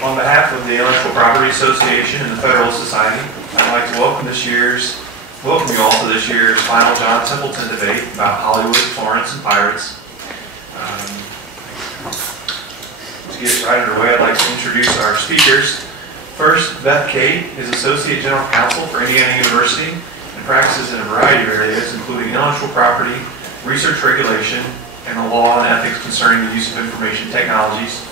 On behalf of the Intellectual Property Association and the Federalist Society, I'd like to welcome you all to this year's final John Templeton debate about Hollywood, Florence, and pirates. To get right underway, I'd like to introduce our speakers. First, Beth Cate is Associate General Counsel for Indiana University and practices in a variety of areas, including intellectual property, research regulation, and the law and ethics concerning the use of information technologies.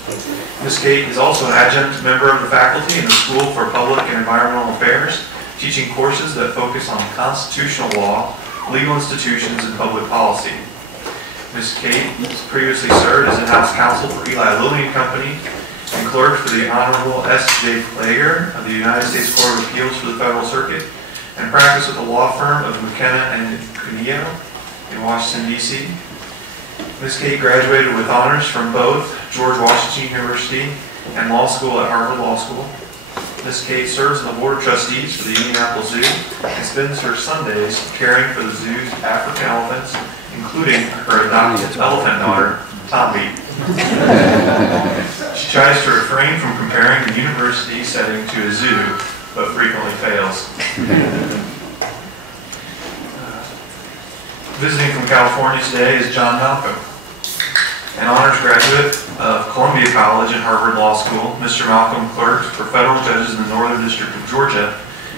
Ms. Cate is also an adjunct member of the faculty in the School for Public and Environmental Affairs, teaching courses that focus on constitutional law, legal institutions, and public policy. Ms. Cate has previously served as in-house counsel for Eli Lilly and Company and clerk for the Honorable S.J. Plager of the United States Court of Appeals for the Federal Circuit, and practiced with the law firm of McKenna and Cuneo in Washington, D.C. Ms. Cate graduated with honors from both George Washington University and law school at Harvard Law School. Ms. Cate serves on the Board of Trustees for the Indianapolis Zoo and spends her Sundays caring for the zoo's African elephants, including her adopted elephant daughter, Tommy. She tries to refrain from comparing the university setting to a zoo, but frequently fails. Visiting from California today is John Malcolm, an honors graduate of Columbia College and Harvard Law School. Mr. Malcolm clerked for federal judges in the Northern District of Georgia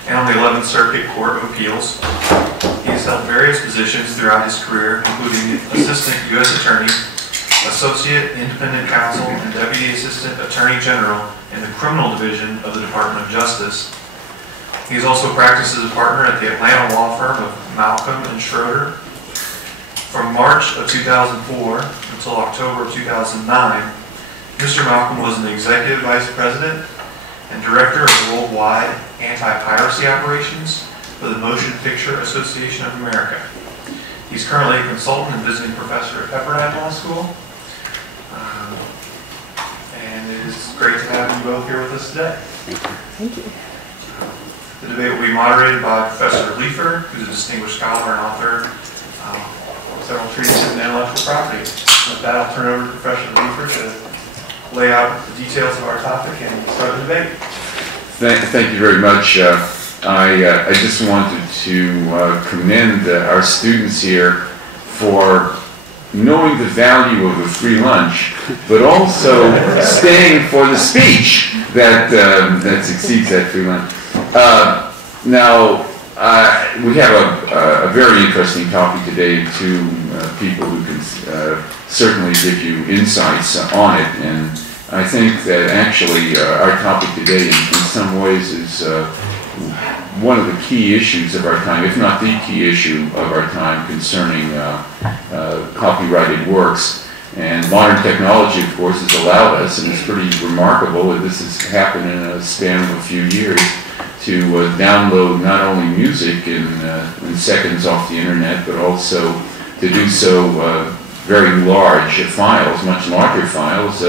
and on the 11th Circuit Court of Appeals. He has held various positions throughout his career, including Assistant U.S. Attorney, Associate Independent Counsel, and Deputy Assistant Attorney General in the Criminal Division of the Department of Justice. He has also practiced as a partner at the Atlanta law firm of Malcolm and Schroeder. From March of 2004 until October of 2009, Mr. Malcolm was an Executive Vice President and Director of Worldwide Anti-Piracy Operations for the Motion Picture Association of America. He's currently a consultant and visiting professor at Pepperdine Law School. And it is great to have you both here with us today. Thank you. The debate will be moderated by Professor Leifer, who's a distinguished scholar and author of several treatises in intellectual property. With that, I'll turn it over to Professor Leifer to lay out the details of our topic and start the debate. Thank you very much. I just wanted to commend our students here for knowing the value of a free lunch, but also staying for the speech that succeeds that free lunch. Now, we have a very interesting topic today, two people who can certainly give you insights on it, and I think that actually our topic today in some ways is one of the key issues of our time, if not the key issue of our time, concerning copyrighted works. And modern technology, of course, has allowed us, and it's pretty remarkable that this has happened in a span of a few years, to download not only music in seconds off the internet, but also to do so very large files, much larger files,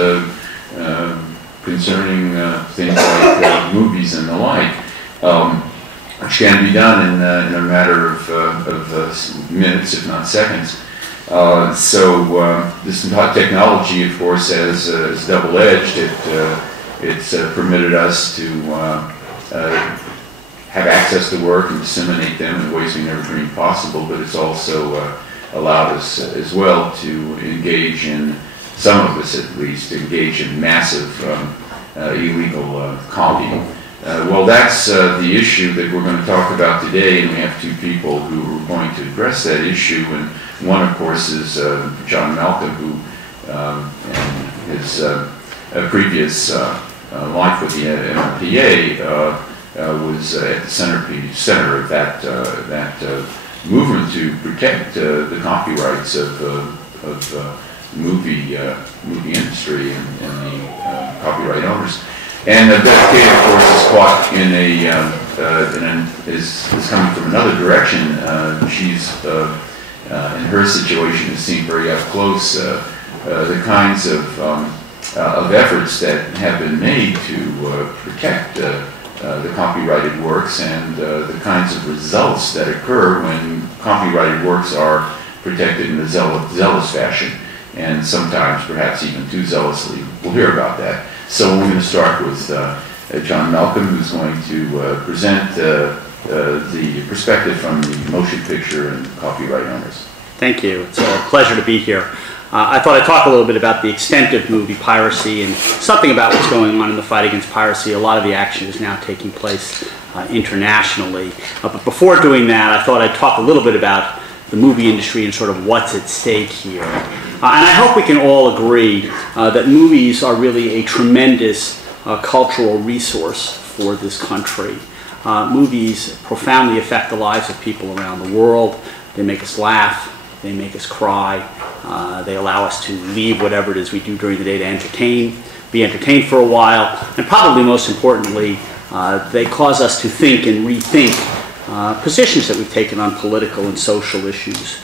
concerning things like movies and the like. Which can be done in a matter of minutes, if not seconds. So this technology, of course, is double-edged. It's permitted us to have access to work and disseminate them in ways we never dreamed possible, but it's also allowed us as well to engage in, some of us at least, engage in massive illegal copying. Well, that's the issue that we're going to talk about today, and we have two people who are going to address that issue. And one, of course, is John Malcolm, who in his previous life with the MLPA was at the center of that movement to protect the copyrights of the movie industry and the copyright owners. And Beth Cate, of course, is caught is coming from another direction. She's in her situation has seen very up close the kinds of efforts that have been made to protect the copyrighted works and the kinds of results that occur when copyrighted works are protected in a zealous fashion, and sometimes perhaps even too zealously. We'll hear about that. So we're going to start with John Malcolm, who's going to present the perspective from the motion picture and copyright owners. Thank you. It's a pleasure to be here. I thought I'd talk a little bit about the extent of movie piracy and something about what's going on in the fight against piracy. A lot of the action is now taking place internationally. But before doing that, I thought I'd talk a little bit about the movie industry and sort of what's at stake here. And I hope we can all agree that movies are really a tremendous cultural resource for this country. Movies profoundly affect the lives of people around the world. They make us laugh. They make us cry. They allow us to leave whatever it is we do during the day to be entertained for a while. And probably most importantly, they cause us to think and rethink positions that we've taken on political and social issues.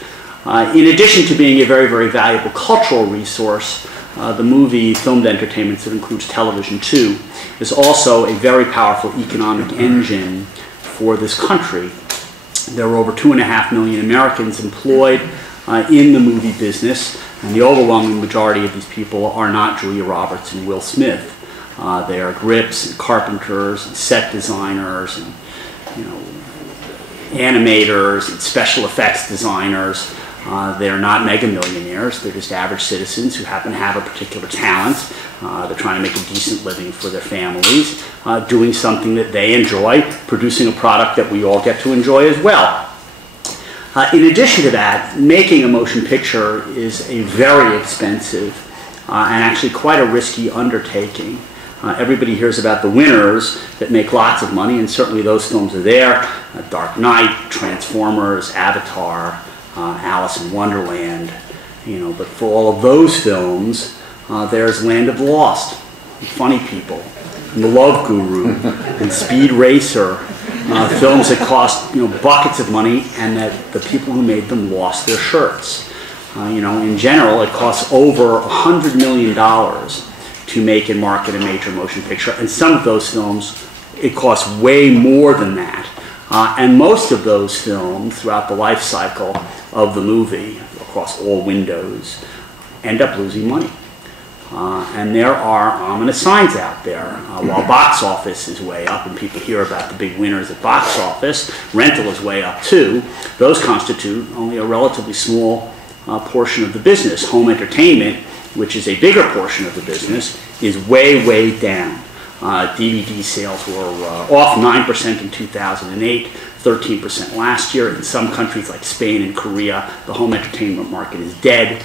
In addition to being a very, very valuable cultural resource, the movie filmed entertainment, that includes television too, is also a very powerful economic engine for this country. There are over 2.5 million Americans employed in the movie business, and the overwhelming majority of these people are not Julia Roberts and Will Smith. They are grips and carpenters and set designers and animators and special effects designers. They're not mega millionaires. They're just average citizens who happen to have a particular talent. They're trying to make a decent living for their families, doing something that they enjoy, producing a product that we all get to enjoy as well. In addition to that, making a motion picture is a very expensive and actually quite a risky undertaking. Everybody hears about the winners that make lots of money, and certainly those films are there. Dark Knight, Transformers, Avatar, Alice in Wonderland, but for all of those films, there's Land of the Lost, and Funny People, and The Love Guru, and Speed Racer, films that cost buckets of money, and that the people who made them lost their shirts. In general, it costs over $100 million to make and market a major motion picture, and some of those films, it costs way more than that. And most of those films, throughout the life cycle of the movie, across all windows, end up losing money. And there are ominous signs out there. While box office is way up, and people hear about the big winners at box office, rental is way up too. Those constitute only a relatively small portion of the business. Home entertainment, which is a bigger portion of the business, is way, way down. DVD sales were off 9% in 2008, 13% last year. In some countries like Spain and Korea, the home entertainment market is dead.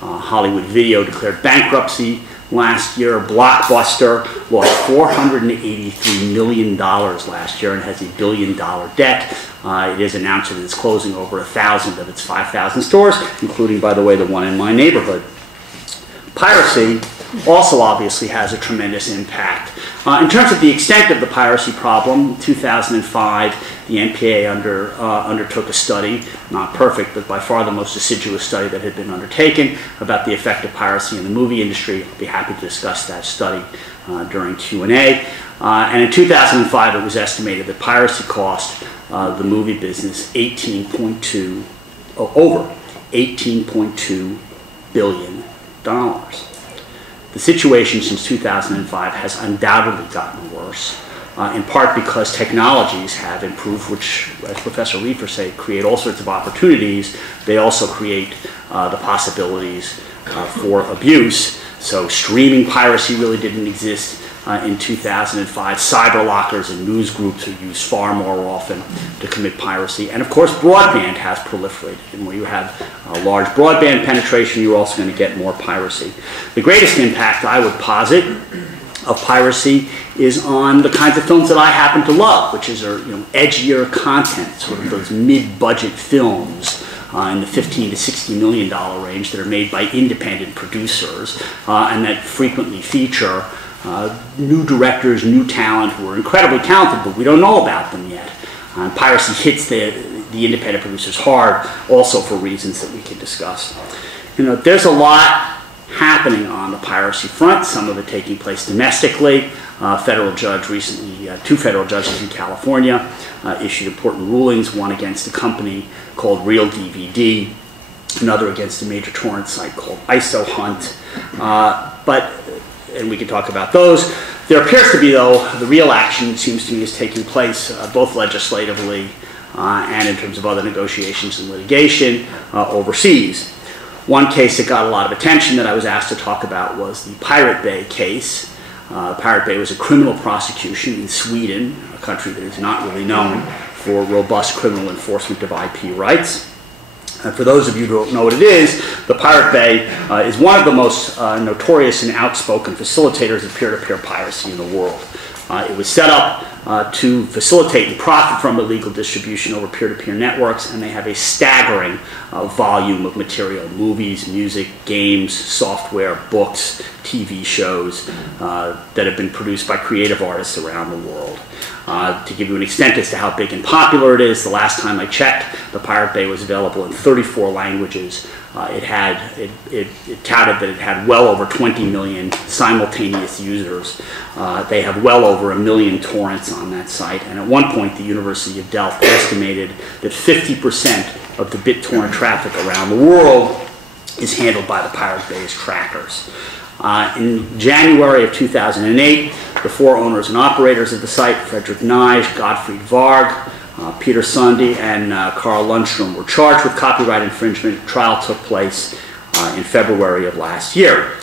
Hollywood Video declared bankruptcy last year. Blockbuster lost $483 million last year and has a $1 billion debt. It has announced that it's closing over 1,000 of its 5,000 stores, including, by the way, the one in my neighborhood. Piracy also obviously has a tremendous impact. In terms of the extent of the piracy problem, in 2005, the NPA undertook a study, not perfect, but by far the most assiduous study that had been undertaken about the effect of piracy in the movie industry. I'll be happy to discuss that study during Q&A. And in 2005, it was estimated that piracy cost the movie business over $18.2 billion. The situation since 2005 has undoubtedly gotten worse, in part because technologies have improved, which, as Professor Leifer said, create all sorts of opportunities. They also create the possibilities for abuse. So streaming piracy really didn't exist in 2005. Cyber lockers and news groups are used far more often to commit piracy. And of course, broadband has proliferated. And where you have large broadband penetration, you're also going to get more piracy. The greatest impact, I would posit, of piracy is on the kinds of films that I happen to love, which is edgier content, sort of those mid-budget films in the $15 to $60 million range that are made by independent producers and that frequently feature new directors, new talent who are incredibly talented, but we don't know about them yet. Piracy hits the independent producers hard, also for reasons that we can discuss. There's a lot happening on the piracy front, some of it taking place domestically. Federal judge recently, two federal judges in California issued important rulings, one against a company called Real DVD, another against a major torrent site called ISO Hunt. But and we can talk about those. There appears to be, though, the real action, it seems to me, is taking place both legislatively and in terms of other negotiations and litigation overseas. One case that got a lot of attention that I was asked to talk about was the Pirate Bay case. Pirate Bay was a criminal prosecution in Sweden, a country that is not really known for robust criminal enforcement of IP rights. And for those of you who don't know what it is, the Pirate Bay is one of the most notorious and outspoken facilitators of peer-to-peer piracy in the world. It was set up to facilitate and profit from illegal distribution over peer-to-peer networks, and they have a staggering volume of material: movies, music, games, software, books, TV shows that have been produced by creative artists around the world. To give you an extent as to how big and popular it is, the last time I checked, the Pirate Bay was available in 34 languages. It touted that it had well over 20 million simultaneous users. They have well over 1 million torrents on that site, and at one point the University of Delft estimated that 50% of the BitTorrent traffic around the world is handled by the Pirate Bay's trackers. In January of 2008, the 4 owners and operators of the site, Frederick Nige, Gottfried Varg, Peter Sunde, and Carl Lundstrom, were charged with copyright infringement. Trial took place in February of last year.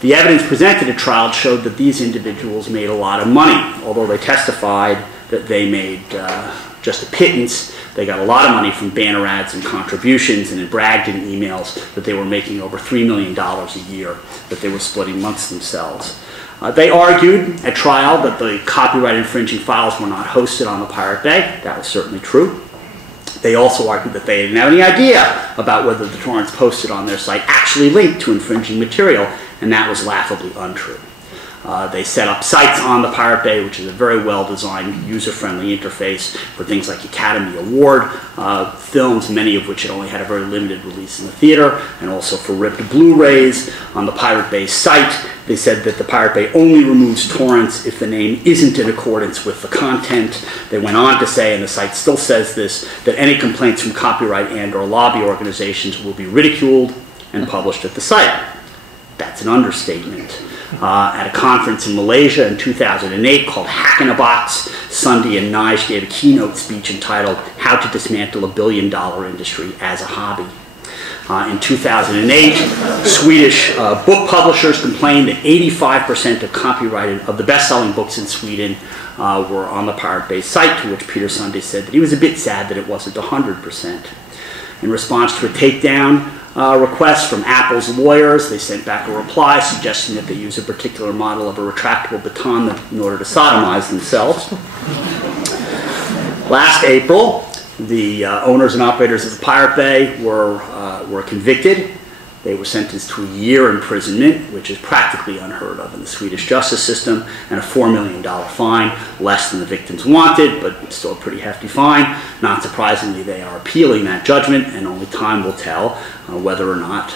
The evidence presented at trial showed that these individuals made a lot of money, although they testified that they made just a pittance. They got a lot of money from banner ads and contributions, and it bragged in emails that they were making over $3 million a year that they were splitting amongst themselves. They argued at trial that the copyright infringing files were not hosted on the Pirate Bay. That was certainly true. They also argued that they didn't have any idea about whether the torrents posted on their site actually linked to infringing material, and that was laughably untrue. They set up sites on the Pirate Bay, which is a very well-designed, user-friendly interface for things like Academy Award films, many of which had only had a very limited release in the theater, and also for ripped Blu-rays. On the Pirate Bay site, they said that the Pirate Bay only removes torrents if the name isn't in accordance with the content. They went on to say, and the site still says this, that any complaints from copyright and/or lobby organizations will be ridiculed and published at the site. That's an understatement. At a conference in Malaysia in 2008 called Hack in a Box, Sunde and Nige gave a keynote speech entitled "How to Dismantle a Billion-Dollar Industry as a Hobby." In 2008, Swedish book publishers complained that 85% of the best-selling books in Sweden were on the Pirate Bay site, to which Peter Sunde said that he was a bit sad that it wasn't 100%. In response to a takedown request from Apple's lawyers, they sent back a reply suggesting that they use a particular model of a retractable baton in order to sodomize themselves. Last April, the owners and operators of the Pirate Bay were convicted. They were sentenced to a year imprisonment, which is practically unheard of in the Swedish justice system, and a $4 million fine, less than the victims wanted, but still a pretty hefty fine. Not surprisingly, they are appealing that judgment, and only time will tell whether or not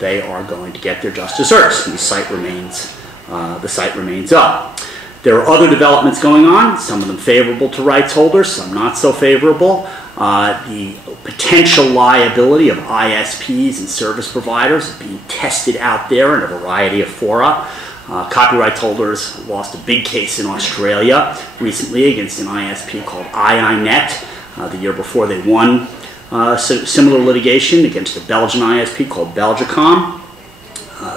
they are going to get their just desserts. And the site remains up. There are other developments going on, some of them favorable to rights holders, some not so favorable. The potential liability of ISPs and service providers is being tested out there in a variety of fora. Copyright holders lost a big case in Australia recently against an ISP called IINet. The year before, they won similar litigation against a Belgian ISP called Belgicom.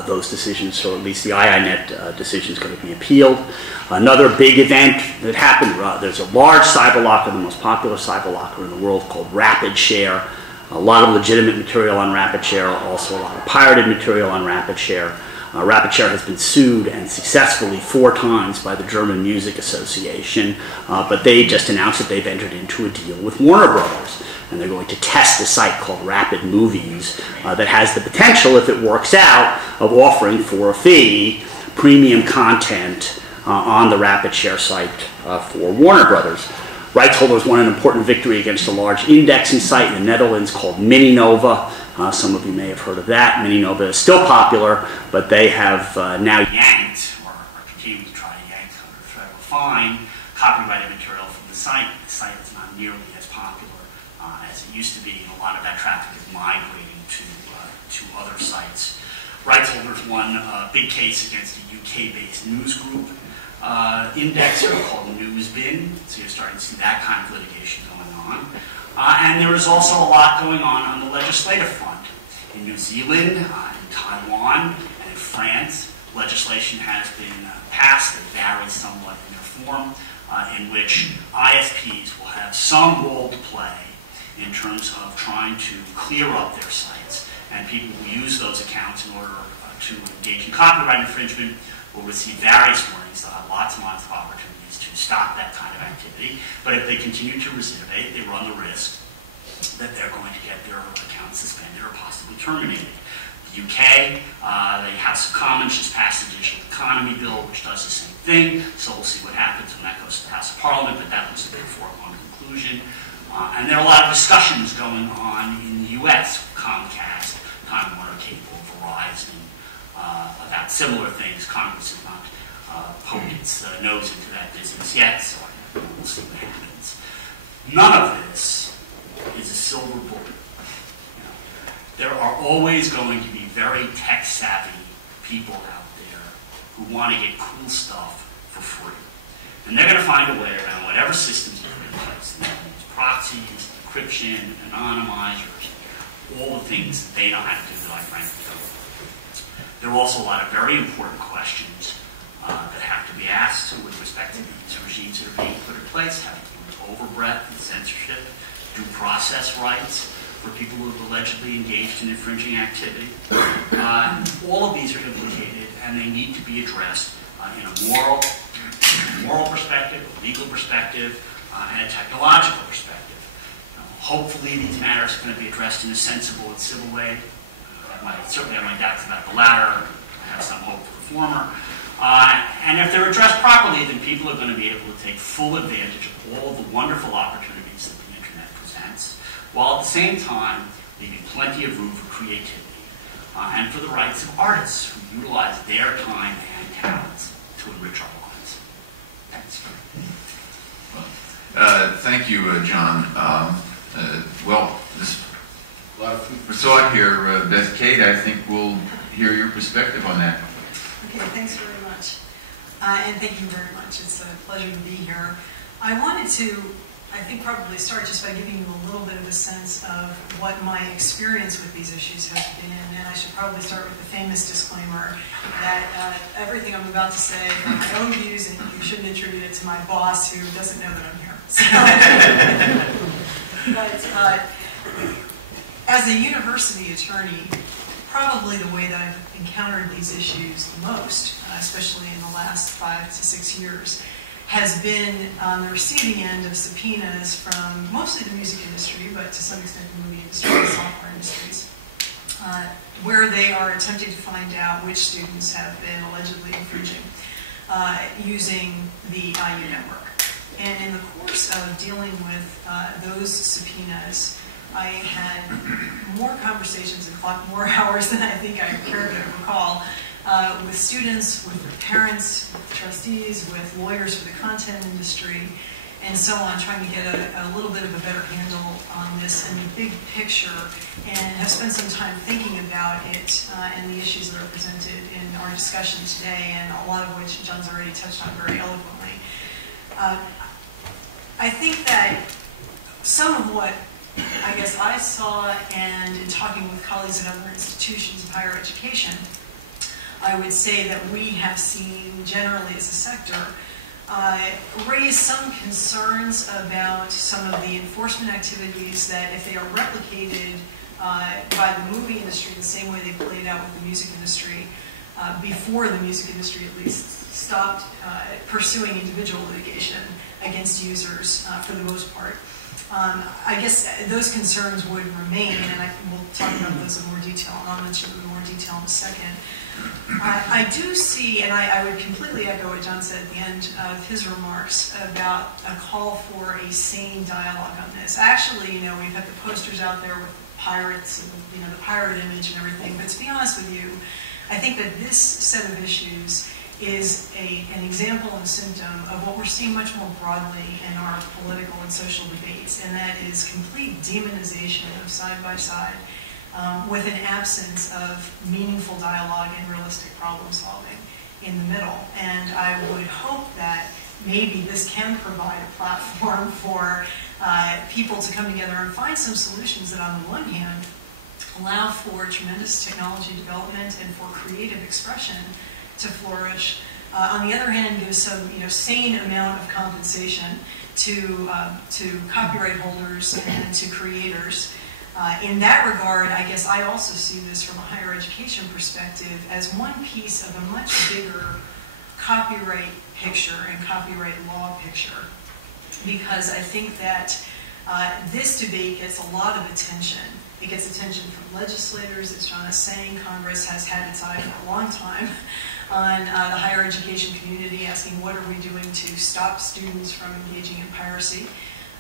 Those decisions, or at least the IINet decision, is going to be appealed. Another big event that happened, there's a large cyberlocker, the most popular cyberlocker in the world, called RapidShare. A lot of legitimate material on RapidShare, also a lot of pirated material on RapidShare. RapidShare has been sued, and successfully, 4 times by the German Music Association, but they just announced that they've entered into a deal with Warner Brothers. And they're going to test a site called Rapid Movies that has the potential, if it works out, of offering for a fee premium content on the RapidShare site for Warner Brothers. Rights holders won an important victory against a large indexing site in the Netherlands called Mininova. Some of you may have heard of that. Mininova is still popular, but they have now yanked, or are continuing to try to yank under threat of a fine, copyrighted material from the site. The site is not nearly as popular as it used to be, and a lot of that traffic is migrating to other sites. rights holders won a big case against a UK-based news group indexer called Newsbin. So you're starting to see that kind of litigation going on. And there is also a lot going on the legislative front. In New Zealand, in Taiwan, and in France, legislation has been passed that varies somewhat in their form, in which ISPs will have some role to play in terms of trying to clear up their sites, and people who use those accounts in order to engage in copyright infringement will receive various warnings. They'll have lots and lots of opportunities to stop that kind of activity, but if they continue to recidivate, they run the risk that they're going to get their accounts suspended or possibly terminated. The UK, the House of Commons just passed the Digital Economy Bill, which does the same thing, so we'll see what happens when that goes to the House of Parliament, but that looks a bit foregone conclusion. And there are a lot of discussions going on in the US, Comcast, Time Warner Cable, Verizon, about similar things. Congress has not poked its nose into that business yet, so we'll see what happens. None of this is a silver bullet. There are always going to be very tech-savvy people out there who want to get cool stuff for free. And they're going to find a way around whatever systems you put in place. Proxies, encryption, anonymizers, all the things that they know how to do that I frankly don't. There are also a lot of very important questions that have to be asked with respect to these regimes that are being put in place, having to do with overbreadth and censorship, due process rights for people who have allegedly engaged in infringing activity. All of these are implicated, and they need to be addressed in a moral perspective, a legal perspective, and a technological perspective. Hopefully these matters are going to be addressed in a sensible and civil way. Certainly have my doubts about the latter. I have some hope for the former. And if they're addressed properly, then people are going to be able to take full advantage of all of the wonderful opportunities that the Internet presents, while at the same time leaving plenty of room for creativity and for the rights of artists who utilize their time and talents to enrich our lives. Thanks. Thank you, John. Well, there's a lot of food for thought here. Beth, Cate, I think we'll hear your perspective on that. Okay, thanks very much. And thank you very much. It's a pleasure to be here. I wanted to, I think, probably start just by giving you a little bit of a sense of what my experience with these issues has been. And I should probably start with the famous disclaimer that everything I'm about to say are my own views, and you shouldn't attribute it to my boss who doesn't know that I'm here. So, but as a university attorney, probably the way that I've encountered these issues the most, especially in the last 5 to 6 years, has been on the receiving end of subpoenas from mostly the music industry, but to some extent the movie industry and software industries, where they are attempting to find out which students have been allegedly infringing using the IU network. And in the course of dealing with those subpoenas, I had more conversations and clocked more hours than I think I care to recall with students, with their parents, with trustees, with lawyers for the content industry, and so on, trying to get a little bit of a better handle on this and the big picture, and have spent some time thinking about it and the issues that are presented in our discussion today, and a lot of which John's already touched on very eloquently. I think that some of what I guess I saw, and in talking with colleagues at other institutions of higher education, I would say that we have seen generally as a sector raise some concerns about some of the enforcement activities that, if they are replicated by the movie industry the same way they played out with the music industry, before the music industry at least stopped pursuing individual litigation against users for the most part. I guess those concerns would remain, and we'll talk about those in more detail, and I'll mention them in more detail in a second. I do see, and I would completely echo what John said at the end of his remarks about a call for a sane dialogue on this. Actually, we've had the posters out there with pirates and the pirate image and everything, but to be honest with you, I think that this set of issues is an example and a symptom of what we're seeing much more broadly in our political and social debates, and that is complete demonization of side-by-side with an absence of meaningful dialogue and realistic problem solving in the middle. And I would hope that maybe this can provide a platform for people to come together and find some solutions that, on the one hand, allow for tremendous technology development and for creative expression to flourish. On the other hand, give some sane amount of compensation to copyright holders and to creators. In that regard, I guess I also see this from a higher education perspective as one piece of a much bigger copyright picture and copyright law picture, because I think that this debate gets a lot of attention. It gets attention from legislators. As John is saying, Congress has had its eye for a long time on the higher education community, asking what are we doing to stop students from engaging in piracy.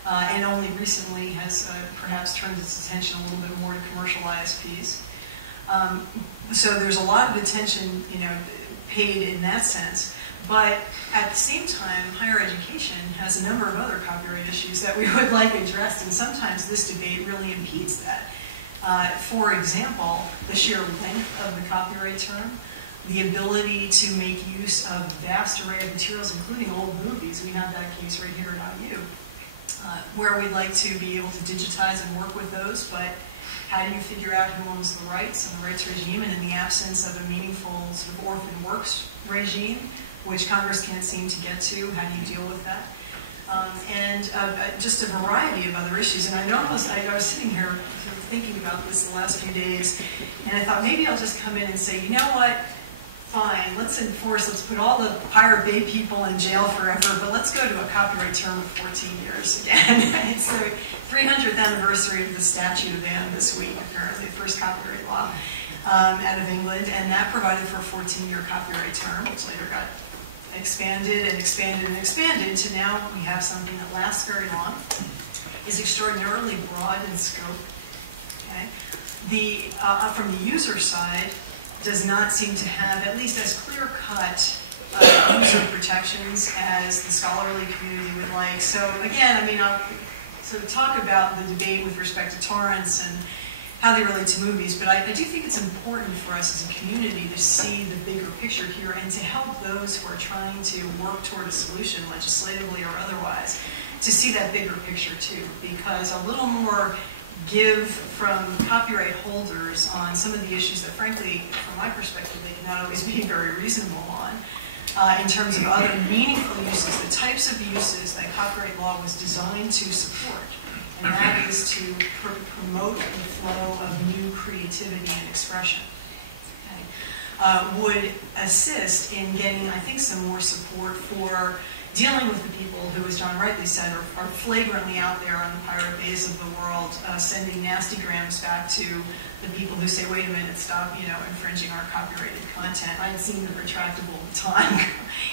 And only recently has perhaps turned its attention a little bit more to commercial ISPs. So there's a lot of attention, paid in that sense. But at the same time, higher education has a number of other copyright issues that we would like addressed, and sometimes this debate really impedes that. For example, the sheer length of the copyright term, the ability to make use of a vast array of materials, including old movies. We have that case right here at IU. Where we'd like to be able to digitize and work with those, but how do you figure out who owns the rights and the rights regime, and in the absence of a meaningful sort of orphan works regime, which Congress can't seem to get to, how do you deal with that? And just a variety of other issues. And I was sitting here sort of thinking about this the last few days, and I thought maybe I'll just come in and say, you know what? Fine, let's put all the Pirate Bay people in jail forever, but let's go to a copyright term of 14 years again. It's the 300th anniversary of the Statute of Anne this week, apparently, the first copyright law out of England, and that provided for a 14-year copyright term, which later got expanded and expanded and expanded to now we have something that lasts very long, is extraordinarily broad in scope. Okay? From the user side, does not seem to have at least as clear-cut user protections as the scholarly community would like. So again, I'll sort of talk about the debate with respect to torrents and how they relate to movies, but I do think it's important for us as a community to see the bigger picture here and to help those who are trying to work toward a solution, legislatively or otherwise, to see that bigger picture too, because a little more give from copyright holders on some of the issues that, frankly, from my perspective, they cannot always be very reasonable on, in terms of other meaningful uses, the types of uses that copyright law was designed to support, and that is to promote the flow of new creativity and expression. Okay. Would assist in getting, I think, some more support for dealing with the people who, as John rightly said, are flagrantly out there on the pirate bays of the world, sending nasty grams back to the people who say, wait a minute, stop, infringing our copyrighted content. I had seen the retractable baton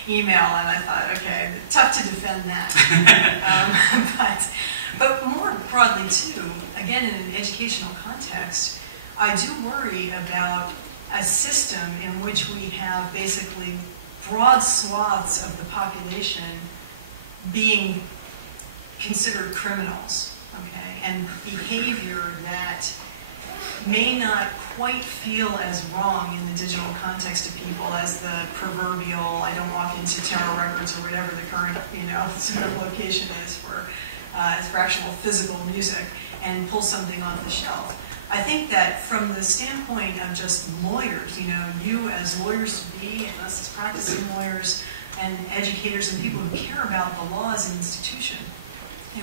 email, and I thought, okay, tough to defend that. But more broadly, too, again, in an educational context, I do worry about a system in which we have basically broad swaths of the population being considered criminals, okay, and behavior that may not quite feel as wrong in the digital context of people as the proverbial, I don't walk into tarot records or whatever the current, sort of location is for actual physical music, and pull something off the shelf. I think that from the standpoint of just lawyers, you as lawyers-to-be and us as practicing lawyers and educators and people who care about the law as an institution,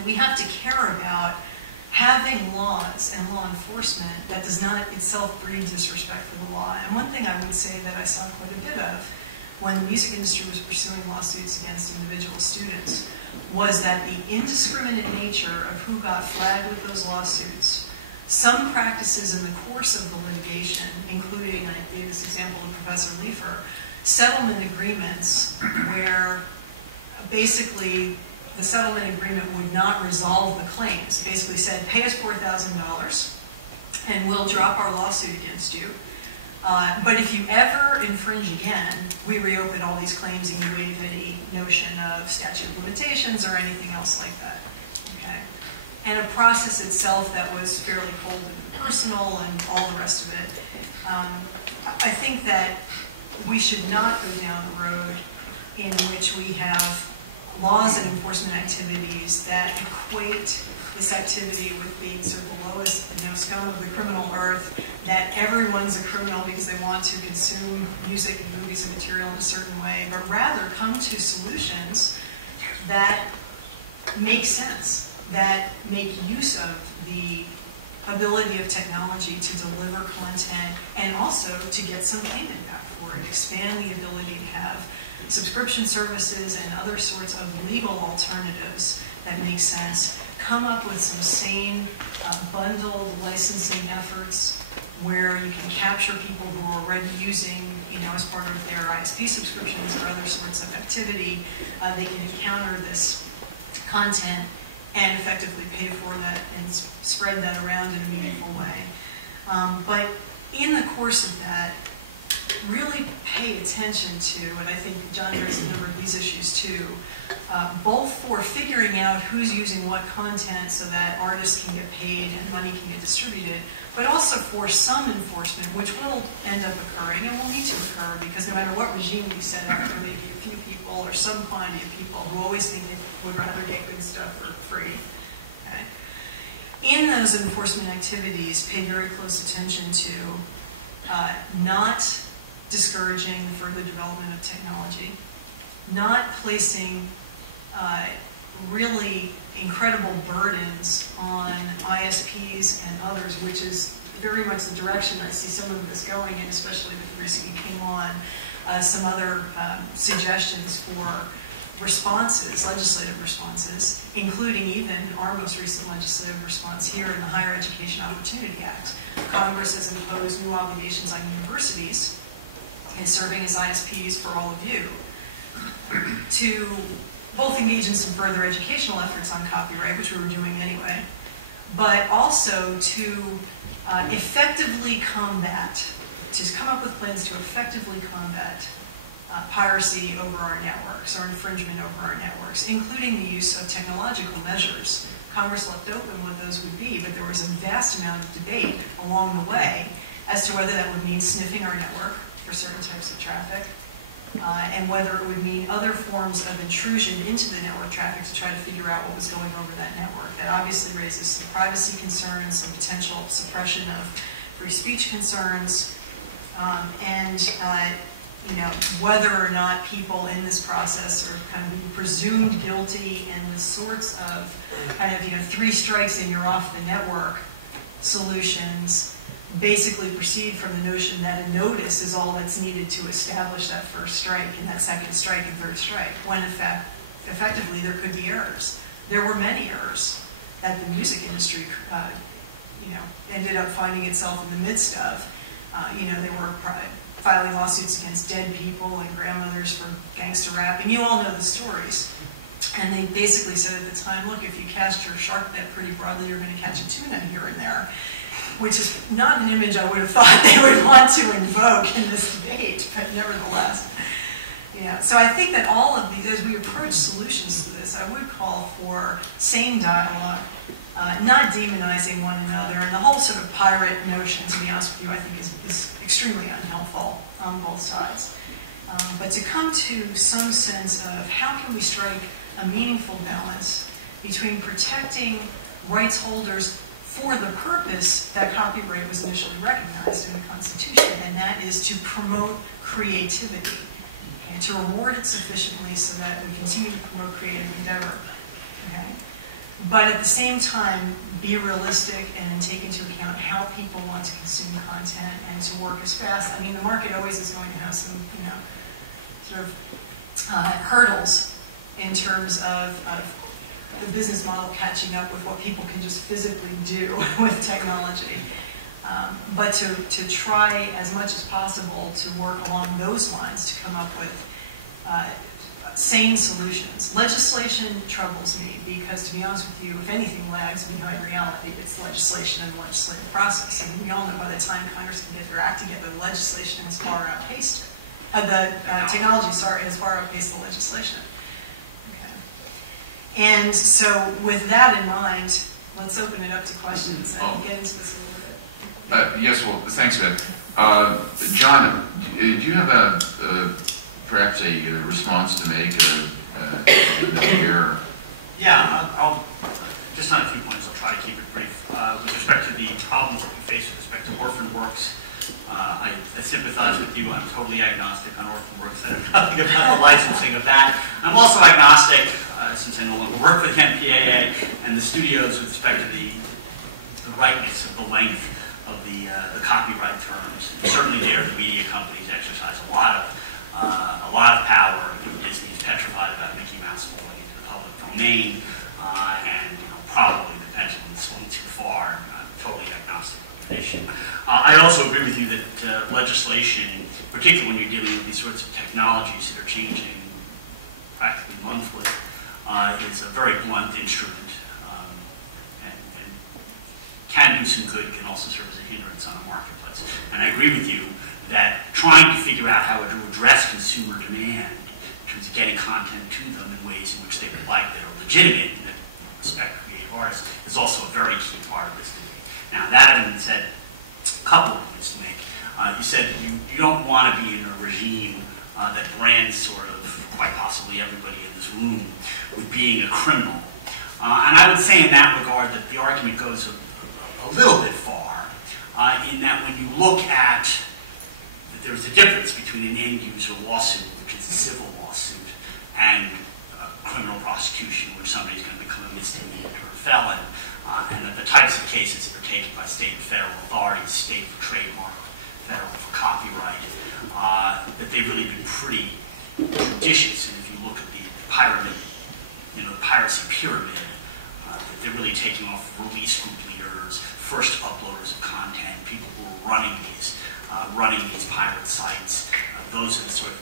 we have to care about having laws and law enforcement that does not itself breed disrespect for the law. And one thing I would say that I saw quite a bit of when the music industry was pursuing lawsuits against individual students was that the indiscriminate nature of who got flagged with those lawsuits, some practices in the course of the litigation, including, I gave this example to Professor Leifer, settlement agreements where basically the settlement agreement would not resolve the claims. Basically said, pay us $4,000 and we'll drop our lawsuit against you. But if you ever infringe again, we reopen all these claims and you waive any notion of statute of limitations or anything else like that. Okay. and a process itself that was fairly cold and personal and all the rest of it. I think that we should not go down the road in which we have laws and enforcement activities that equate this activity with being sort of the lowest, scum of the criminal earth, that everyone's a criminal because they want to consume music and movies and material in a certain way, but rather come to solutions that make sense, that make use of the ability of technology to deliver content and also to get some payment back for it, expand the ability to have subscription services and other sorts of legal alternatives that make sense, come up with some sane bundled licensing efforts where you can capture people who are already using, as part of their ISP subscriptions or other sorts of activity, they can encounter this content and effectively pay for that and spread that around in a meaningful way. But in the course of that, really pay attention to, and I think John raised a number of these issues too, both for figuring out who's using what content so that artists can get paid and money can get distributed, but also for some enforcement, which will end up occurring and will need to occur because no matter what regime we set up, there may be a few people or some quantity of people who always think they would rather get good stuff for free. Okay? In those enforcement activities, pay very close attention to not discouraging the further development of technology, not placing really incredible burdens on ISPs and others, which is very much the direction I see some of this going in, especially with the recently came on some other suggestions for responses, legislative responses, including even our most recent legislative response here in the Higher Education Opportunity Act. Congress has imposed new obligations on universities and serving as ISPs for all of you to both engage in some further educational efforts on copyright, which we were doing anyway, but also to effectively combat, to come up with plans to effectively combat piracy over our networks or infringement over our networks, including the use of technological measures. Congress left open what those would be, but there was a vast amount of debate along the way as to whether that would mean sniffing our network for certain types of traffic, and whether it would mean other forms of intrusion into the network traffic to try to figure out what was going over that network. That obviously raises some privacy concerns, some potential suppression of free speech concerns, and whether or not people in this process are kind of being presumed guilty and the sorts of kind of, 3 strikes and you're off the network solutions basically proceed from the notion that a notice is all that's needed to establish that first strike and that second strike and third strike, when in fact, effectively there could be errors. There were many errors that the music industry, ended up finding itself in the midst of. They were filing lawsuits against dead people and grandmothers for gangster rap, and you all know the stories. And they basically said at the time, look, if you cast your shark net pretty broadly, you're going to catch a tuna here and there, which is not an image I would have thought they would want to invoke in this debate, but nevertheless. So I think that all of these, as we approach solutions to this, I would call for sane dialogue, not demonizing one another, and the whole sort of pirate notion, to be honest with you, I think is extremely unhelpful on both sides. But to come to some sense of how can we strike a meaningful balance between protecting rights holders for the purpose that copyright was initially recognized in the Constitution, and that is to promote creativity and to reward it sufficiently so that we continue to promote creative endeavor. Okay? But at the same time, be realistic and take into account how people want to consume content and to work as fast. I mean, the market always is going to have some, sort of hurdles in terms of the business model catching up with what people can just physically do with technology. But to try as much as possible to work along those lines to come up with sane solutions. Legislation troubles me because, to be honest with you, if anything lags behind reality, it's legislation and the legislative process. I mean, we all know by the time Congress can get their act together, the legislation has far outpaced technology has far outpaced the legislation. Okay. And so with that in mind, let's open it up to questions and get into this a little bit. Yes, well, thanks, Beth. John, do you have perhaps a response to make here? Yeah, I'll just on a few points. I'll try to keep it brief. With respect to the problems that we face with respect to orphan works, I sympathize with you. I'm totally agnostic on orphan works. I know nothing about the licensing of that. I'm also agnostic, since I no longer work with MPAA and the studios, with respect to the rightness of the length of the copyright terms. And certainly there, the media companies exercise a lot of power. Disney's petrified about Mickey Mouse falling into the public domain, and probably the pendulum swung too far. I'm totally agnostic on the issue. I also agree with you that legislation, particularly when you're dealing with these sorts of technologies that are changing practically monthly, is a very blunt instrument, and can do some good, can also serve as a hindrance on a marketplace. And I agree with you that trying to figure out how to address consumer demand in terms of getting content to them in ways in which they would like that are legitimate and that respect creative artists is also a very key part of this debate. Now, that having been said, a couple of points to make. You said you don't want to be in a regime that brands sort of, quite possibly everybody in this room, with being a criminal. And I would say in that regard that the argument goes a little bit far, in that when you look at, there's a difference between an end-user lawsuit, which is a civil lawsuit, and criminal prosecution, where somebody's going to become a misdemeanor or a felon, and that the types of cases that are taken by state and federal authorities, state for trademark, federal for copyright, that they've really been pretty judicious. And if you look at the pyramid, the piracy pyramid, that they're really taking off release group leaders, first uploaders of content, people who are running these pirate sites. Those are the sort of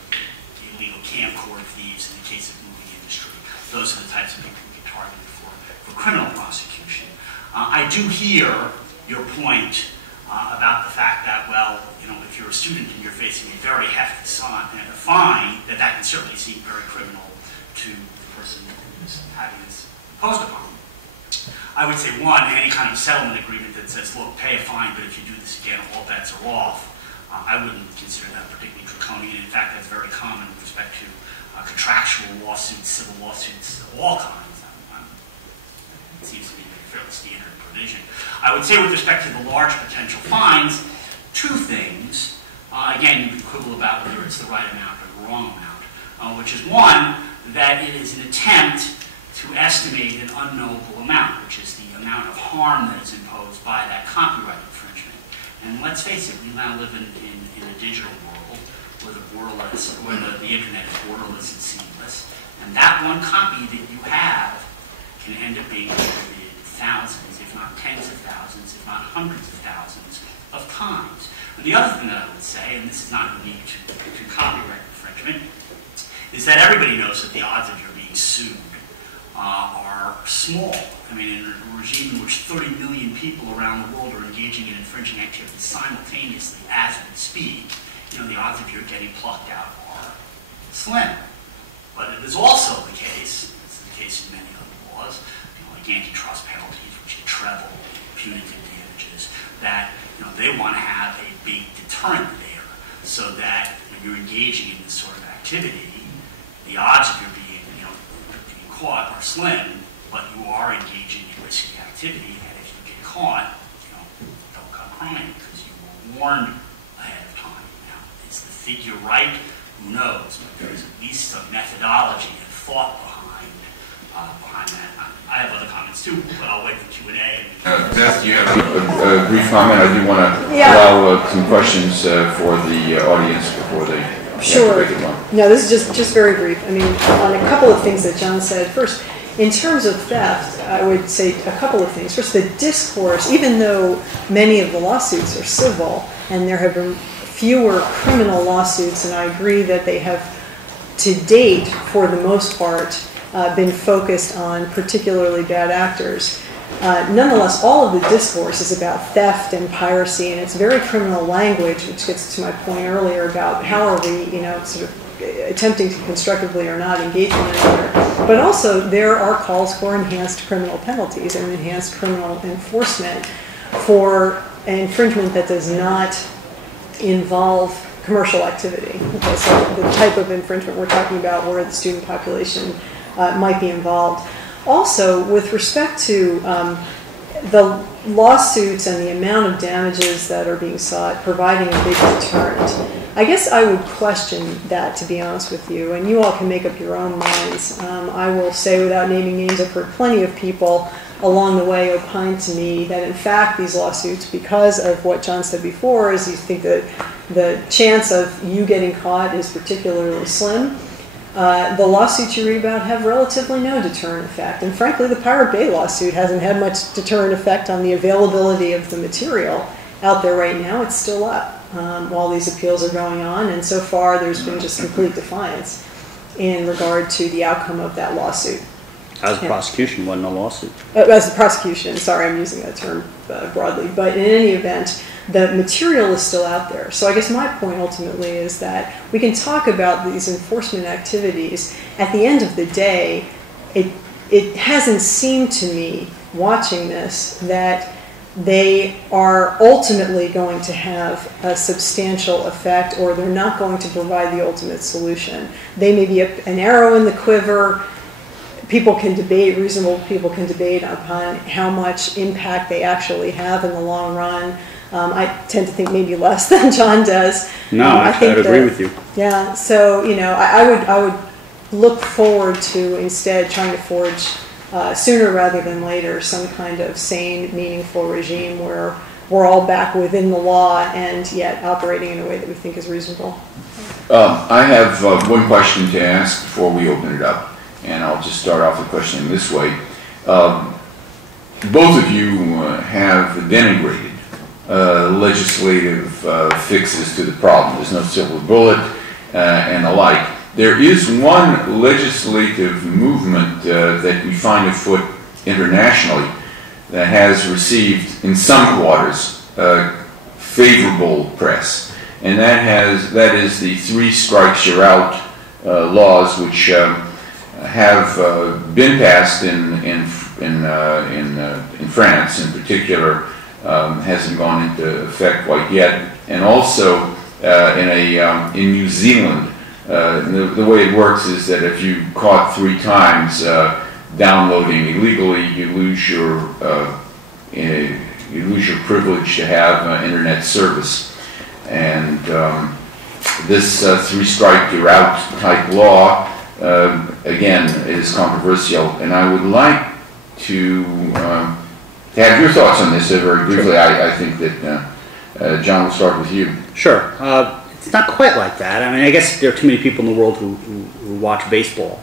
illegal camcorder thieves in the case of the movie industry. Those are the types of people who get targeted for criminal prosecution. I do hear your point about the fact that, well, if you're a student and you're facing a very hefty fine, that can certainly seem very criminal to the person who is having this imposed upon them. I would say, one, any kind of settlement agreement that says, look, pay a fine, but if you do this again, all bets are off, I wouldn't consider that particularly draconian. In fact, that's very common with respect to contractual lawsuits, civil lawsuits of all kinds. It seems to be a fairly standard provision. I would say with respect to the large potential fines, two things. Again, you can quibble about whether it's the right amount or the wrong amount, which is one, that it is an attempt to estimate an unknowable amount, which is the amount of harm that is imposed by that copyright infringement. And let's face it, we now live in a digital world where the internet is borderless and seamless, and that one copy that you have can end up being distributed thousands, if not tens of thousands, if not hundreds of thousands of times. And the other thing that I would say, and this is not unique to copyright infringement, is that everybody knows that the odds of your being sued are small. I mean, in a regime in which 30 million people around the world are engaging in infringing activities simultaneously as we speak, the odds of your getting plucked out are slim. But it is also the case, this is the case in many other laws, like antitrust penalties, which are treble, punitive damages, that they want to have a big deterrent there, so that when you're engaging in this sort of activity, the odds of your being caught are slim, but you are engaging in risky activity, and if you get caught, don't come crying because you were warned ahead of time. Now, is the figure right? Who knows? But there is at least some methodology and thought behind that. I have other comments too, but I'll wait for Q&A. Beth, you have a brief comment? I do want to allow some questions for the audience before they. Sure. No, this is just very brief. I mean, on a couple of things that John said. First, in terms of theft, I would say a couple of things. First, the discourse, even though many of the lawsuits are civil, and there have been fewer criminal lawsuits, and I agree that they have, to date, for the most part, been focused on particularly bad actors. Nonetheless, all of the discourse is about theft and piracy, and it's very criminal language, which gets to my point earlier about how are we, sort of attempting to constructively or not engage one another. But also there are calls for enhanced criminal penalties and enhanced criminal enforcement for infringement that does not involve commercial activity. Okay, so the type of infringement we're talking about where the student population might be involved. Also, with respect to the lawsuits and the amount of damages that are being sought, providing a big deterrent, I guess I would question that, to be honest with you, and you all can make up your own minds. I will say, without naming names, I've heard plenty of people along the way opine to me that in fact these lawsuits, because of what John said before, is you think that the chance of you getting caught is particularly slim. The lawsuits you read about have relatively no deterrent effect. And frankly, the Pirate Bay lawsuit hasn't had much deterrent effect on the availability of the material out there right now. It's still up while these appeals are going on. And so far, there's been just complete defiance in regard to the outcome of that lawsuit. As a prosecution, wasn't a lawsuit. As a prosecution, sorry, I'm using that term broadly. But in any event, the material is still out there. So I guess my point ultimately is that we can talk about these enforcement activities. At the end of the day, it hasn't seemed to me, watching this, that they are ultimately going to have a substantial effect, or they're not going to provide the ultimate solution. They may be an arrow in the quiver. People can debate, reasonable people can debate upon how much impact they actually have in the long run. I tend to think maybe less than John does. No, I would agree with you. Yeah, so I would look forward to instead trying to forge sooner rather than later some kind of sane, meaningful regime where we're all back within the law and yet operating in a way that we think is reasonable. I have one question to ask before we open it up, and I'll just start off the question this way. Both of you have denigrated legislative fixes to the problem. There's no silver bullet and the like. There is one legislative movement that we find afoot internationally that has received, in some quarters, favorable press, and that is the 3 strikes you're out laws, which have been passed in France, in particular. Hasn't gone into effect quite yet, and also in New Zealand. The way it works is that if you caught 3 times downloading illegally, you lose your privilege to have internet service. And this 3-strike you're out type law again is controversial, and I would like to have your thoughts on this very briefly. Sure. I think that John will start with you. Sure. It's not quite like that. I mean, I guess there are too many people in the world who watch baseball.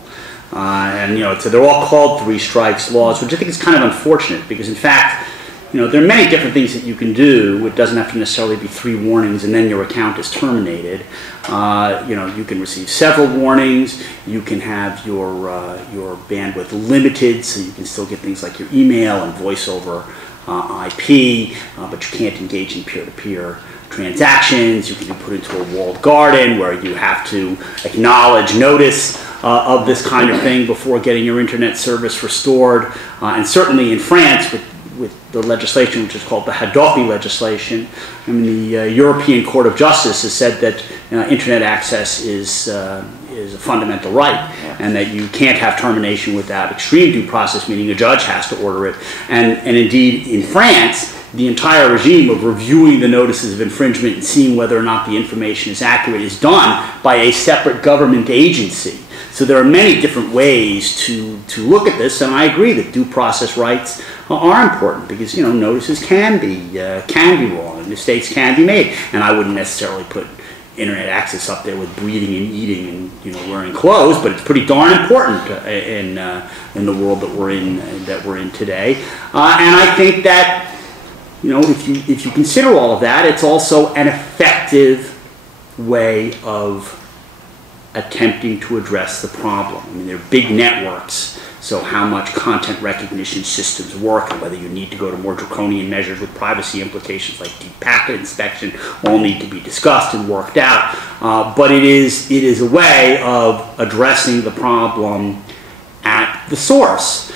And, so they're all called 3 strikes laws, which I think is kind of unfortunate because, in fact, there are many different things that you can do. It doesn't have to necessarily be 3 warnings and then your account is terminated. You can receive several warnings. You can have your bandwidth limited, so you can still get things like your email and voice over IP, but you can't engage in peer-to-peer transactions. You can be put into a walled garden where you have to acknowledge notice of this kind of thing before getting your internet service restored. And certainly in France, with the legislation which is called the Hadopi legislation, I mean, the European Court of Justice has said that internet access is a fundamental right, and that you can't have termination without extreme due process, meaning a judge has to order it. And indeed, in France, the entire regime of reviewing the notices of infringement and seeing whether or not the information is accurate is done by a separate government agency. So there are many different ways to look at this, and I agree that due process rights are important because notices can be wrong and mistakes can be made, and I wouldn't necessarily put internet access up there with breathing and eating and wearing clothes, but it's pretty darn important in the world that we're in today, and I think that if you consider all of that, it's also an effective way of attempting to address the problem. I mean, there are big networks, so how much content recognition systems work and whether you need to go to more draconian measures with privacy implications like deep packet inspection all need to be discussed and worked out. But it is a way of addressing the problem at the source.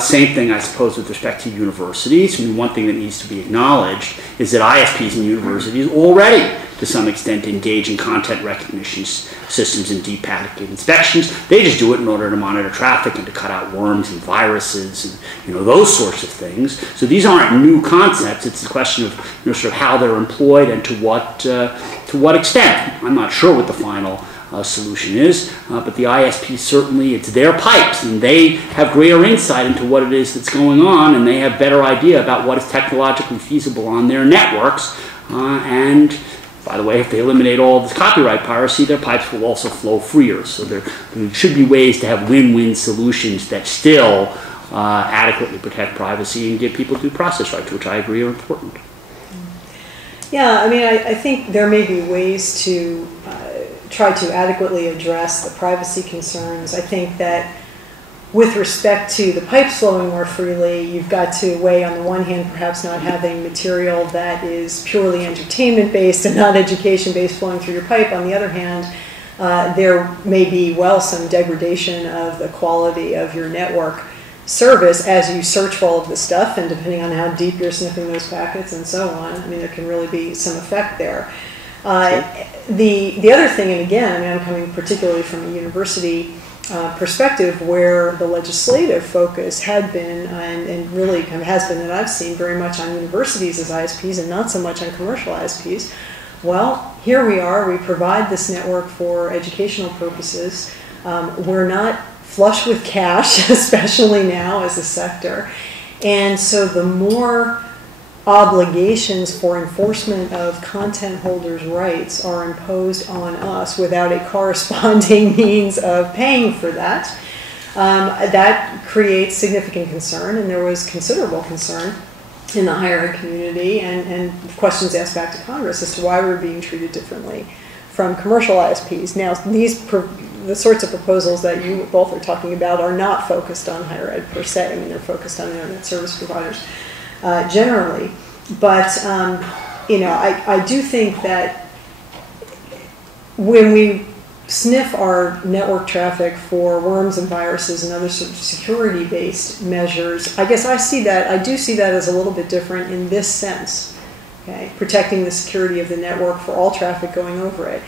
Same thing, I suppose, with respect to universities. I mean, one thing that needs to be acknowledged is that ISPs and universities already, to some extent, engage in content recognition systems and deep packet inspections. They just do it in order to monitor traffic and to cut out worms and viruses and those sorts of things. So these aren't new concepts. It's a question of sort of how they're employed and to what extent. I'm not sure what the final solution is, but the ISP certainly, it's their pipes, and they have greater insight into what it is that's going on, and they have better idea about what is technologically feasible on their networks. And by the way, if they eliminate all this copyright piracy, their pipes will also flow freer. So there should be ways to have win-win solutions that still adequately protect privacy and give people due process rights, which I agree are important. Yeah, I mean, I think there may be ways to try to adequately address the privacy concerns. I think that with respect to the pipes flowing more freely, you've got to weigh, on the one hand, perhaps not having material that is purely entertainment-based and not education-based flowing through your pipe. On the other hand, there may be, some degradation of the quality of your network service as you search for all of this stuff, and depending on how deep you're sniffing those packets and so on, I mean, there can really be some effect there. The other thing, and again, I mean, I'm coming particularly from a university perspective where the legislative focus had been, and really kind of has been, that I've seen very much on universities as ISPs and not so much on commercial ISPs. Well, here we are, we provide this network for educational purposes. We're not flush with cash, especially now as a sector. And so the more obligations for enforcement of content holders' rights are imposed on us without a corresponding means of paying for that, that creates significant concern, and there was considerable concern in the higher ed community and questions asked back to Congress as to why we're being treated differently from commercial ISPs. Now, the sorts of proposals that you both are talking about are not focused on higher ed per se. I mean, they're focused on internet service providers generally. But, I do think that when we sniff our network traffic for worms and viruses and other sort of security-based measures, I guess I do see that as a little bit different in this sense, okay? Protecting the security of the network for all traffic going over it.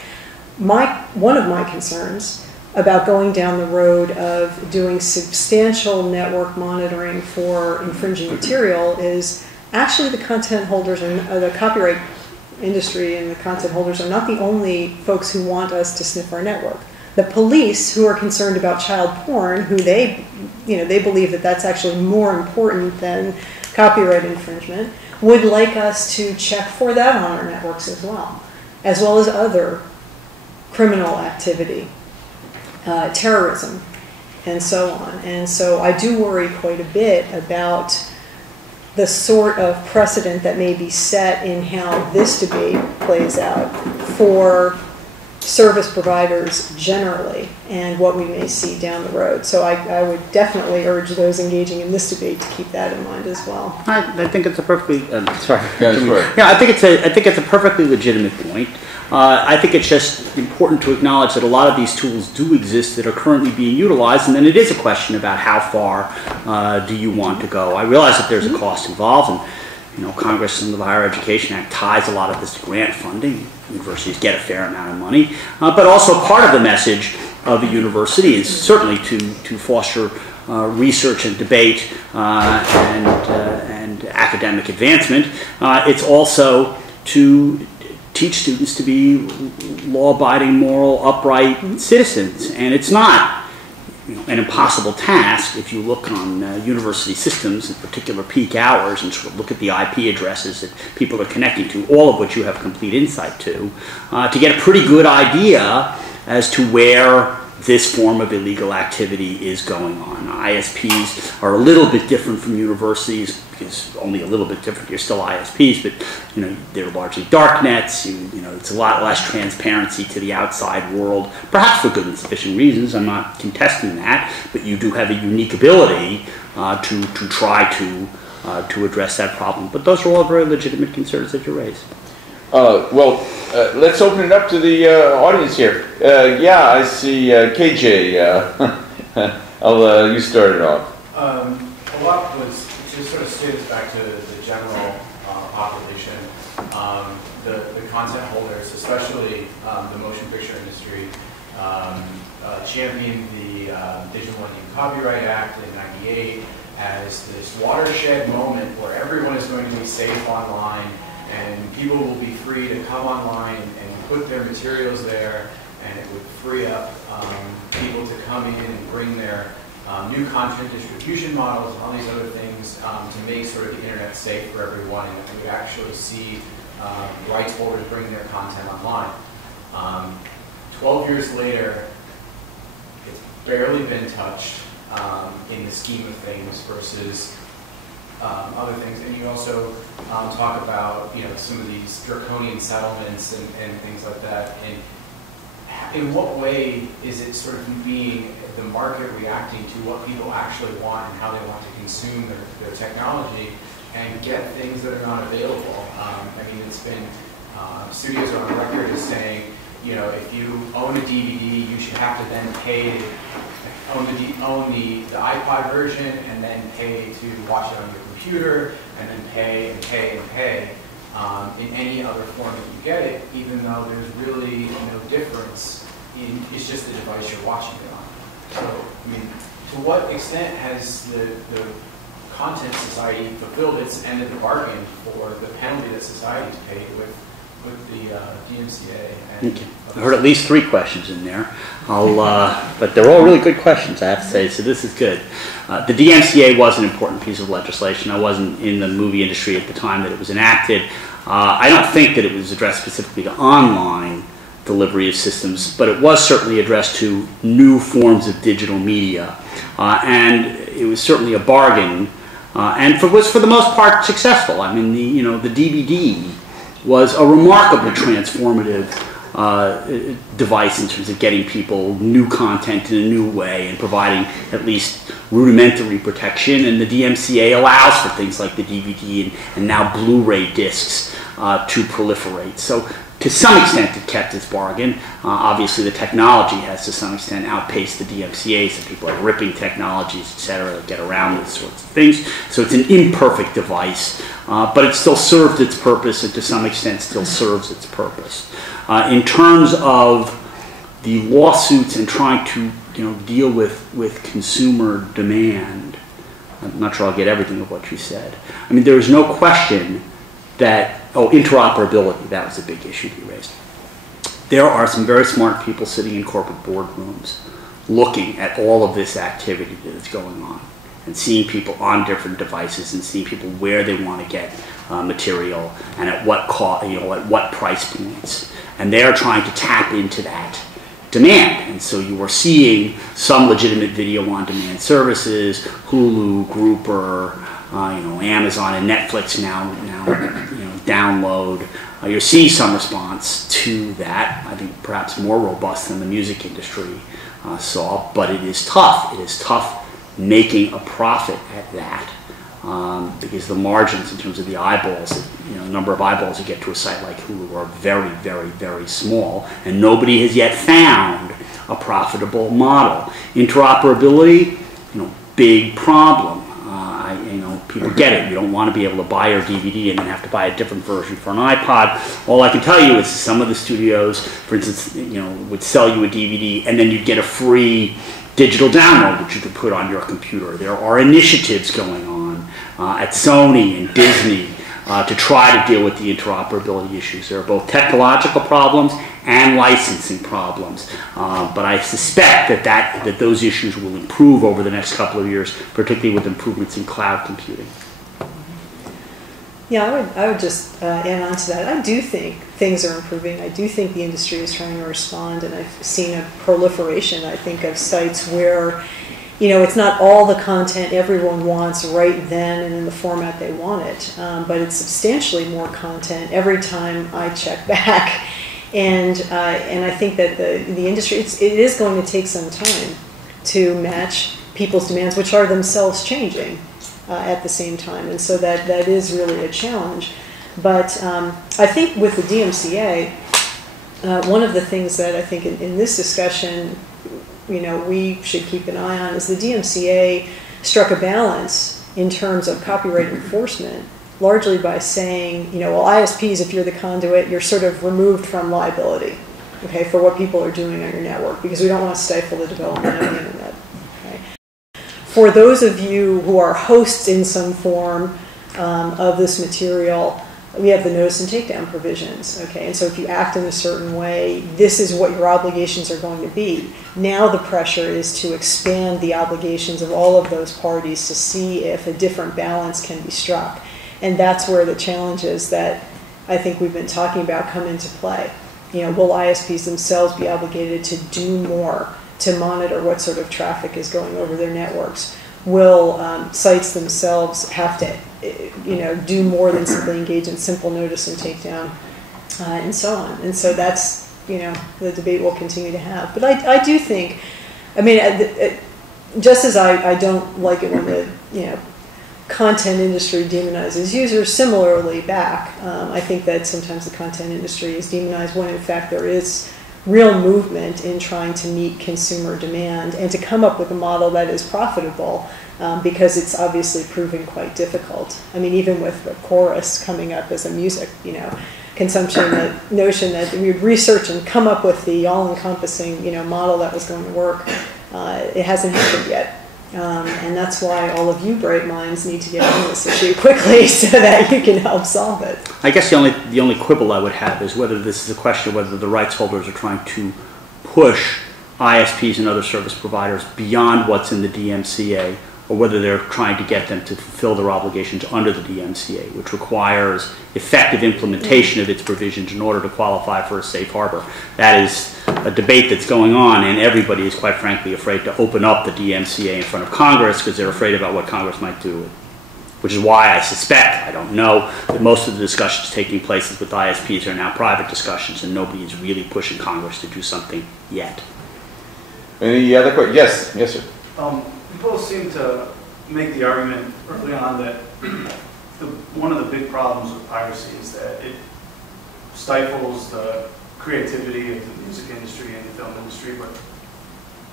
One of my concerns about going down the road of doing substantial network monitoring for infringing material is actually the content holders, or the copyright industry and the content holders are not the only folks who want us to sniff our network. The police, who are concerned about child porn, who they believe that that's actually more important than copyright infringement, would like us to check for that on our networks as well as other criminal activity, terrorism, and so on. And so I do worry quite a bit about the sort of precedent that may be set in how this debate plays out for service providers generally and what we may see down the road. So I would definitely urge those engaging in this debate to keep that in mind as well. I think it's a perfectly sorry. Yeah, I think it's a perfectly legitimate point. I think it's just important to acknowledge that a lot of these tools do exist that are currently being utilized, and then it is a question about how far do you want to go. I realize that there's a cost involved, and Congress under the Higher Education Act ties a lot of this to grant funding. Universities get a fair amount of money, but also part of the message of a university is certainly to foster research and debate and academic advancement. It's also to teach students to be law-abiding, moral, upright citizens. And it's not an impossible task if you look on university systems at particular peak hours and sort of look at the IP addresses that people are connecting to, all of which you have complete insight to get a pretty good idea as to where this form of illegal activity is going on. ISPs are a little bit different from universities, because only a little bit different. You're still ISPs, but they're largely dark nets. It's a lot less transparency to the outside world, perhaps for good and sufficient reasons. I'm not contesting that, but you do have a unique ability to try to address that problem. But those are all very legitimate concerns that you raise. Let's open it up to the audience here. I see KJ You started off. A lot was just sort of steers us back to the general population, the content holders, especially the motion picture industry, championed the Digital Millennium Copyright Act in '98 as this watershed moment where everyone is going to be safe online and people will be free to come online and put their materials there, and it would free up people to come in and bring their new content distribution models and all these other things to make sort of the internet safe for everyone, and we actually see rights holders bring their content online. 12 years later, it's barely been touched in the scheme of things versus other things. And you also talk about some of these draconian settlements and things like that. And in what way is it sort of being the market reacting to what people actually want and how they want to consume their technology and get things that are not available? I mean, it's been, studios are on record as saying, if you own a DVD, you should have to then pay, own the iPod version and then pay to watch it on your computer and then pay and pay and pay. In any other form that you get it, even though there's really no difference it's just the device you're watching it on. So, I mean, to what extent has the content society fulfilled its end of the bargain for the penalty that society's paid with the DMCA? And okay. I heard at least 3 questions in there. But they're all really good questions, I have to say, so this is good. The DMCA was an important piece of legislation. I wasn't in the movie industry at the time that it was enacted. I don't think that it was addressed specifically to online delivery of systems, but it was certainly addressed to new forms of digital media. And it was certainly a bargain, and was for the most part successful. I mean, the DVD was a remarkably transformative device in terms of getting people new content in a new way and providing at least rudimentary protection. And the DMCA allows for things like the DVD and now Blu-ray discs to proliferate. So to some extent it kept its bargain. Obviously the technology has to some extent outpaced the DMCA, so people are ripping technologies, etc., to get around these sorts of things. So it's an imperfect device, but it still served its purpose and to some extent still serves its purpose. In terms of the lawsuits and trying to deal with consumer demand, I'm not sure I'll get everything of what you said. I mean, there is no question that, interoperability, that was a big issue you raised. There are some very smart people sitting in corporate boardrooms looking at all of this activity that is going on and seeing people on different devices and seeing people where they want to get material and at what cost, at what price points. And they're trying to tap into that demand. And so you are seeing some legitimate video on demand services, Hulu, Grouper, Amazon and Netflix now download. You're seeing some response to that. I think perhaps more robust than the music industry saw, but it is tough. It is tough making a profit at that because the margins in terms of the eyeballs, the number of eyeballs you get to a site like Hulu are very, very, very small, and nobody has yet found a profitable model. Interoperability, big problem. People get it. You don't want to be able to buy your DVD and then have to buy a different version for an iPod. All I can tell you is some of the studios, for instance, would sell you a DVD and then you'd get a free digital download that you could put on your computer. There are initiatives going on at Sony and Disney to try to deal with the interoperability issues. There are both technological problems and licensing problems, but I suspect that those issues will improve over the next couple of years, particularly with improvements in cloud computing. Yeah, I would just add on to that. I do think things are improving. I do think the industry is trying to respond, and I've seen a proliferation, I think, of sites where it's not all the content everyone wants right then and in the format they want it, but it's substantially more content every time I check back. And I think that the industry, it is going to take some time to match people's demands, which are themselves changing at the same time. And so that is really a challenge. But I think with the DMCA, one of the things that I think in this discussion we should keep an eye on is the DMCA struck a balance in terms of copyright enforcement, largely by saying, well, ISPs, if you're the conduit, you're sort of removed from liability, okay, for what people are doing on your network, because we don't want to stifle the development of the internet. Okay? For those of you who are hosts in some form of this material, we have the notice and takedown provisions, okay? And so if you act in a certain way, this is what your obligations are going to be. Now the pressure is to expand the obligations of all of those parties to see if a different balance can be struck. And that's where the challenges that I think we've been talking about come into play. Will ISPs themselves be obligated to do more to monitor what sort of traffic is going over their networks? Will sites themselves have to do more than simply engage in simple notice and takedown, and so on. And so that's, the debate we'll continue to have. But I do think, just as I don't like it when the, content industry demonizes users, similarly back, I think that sometimes the content industry is demonized when in fact there is real movement in trying to meet consumer demand and to come up with a model that is profitable, because it's obviously proving quite difficult. Even with the chorus coming up as a music, consumption, that notion that we would research and come up with the all-encompassing, model that was going to work, it hasn't happened yet. And that's why all of you bright minds need to get on this issue quickly so that you can help solve it. I guess the only quibble I would have is whether this is a question of whether the rights holders are trying to push ISPs and other service providers beyond what's in the DMCA, or whether they're trying to get them to fulfill their obligations under the DMCA, which requires effective implementation of its provisions in order to qualify for a safe harbor. That is a debate that's going on, and everybody is quite frankly afraid to open up the DMCA in front of Congress because they're afraid about what Congress might do, which is why I suspect, I don't know, that most of the discussions taking place with ISPs are now private discussions and nobody is really pushing Congress to do something yet. Any other questions? Yes, sir. People seem to make the argument early on that one of the big problems with piracy is that it stifles the creativity of the music industry and the film industry. But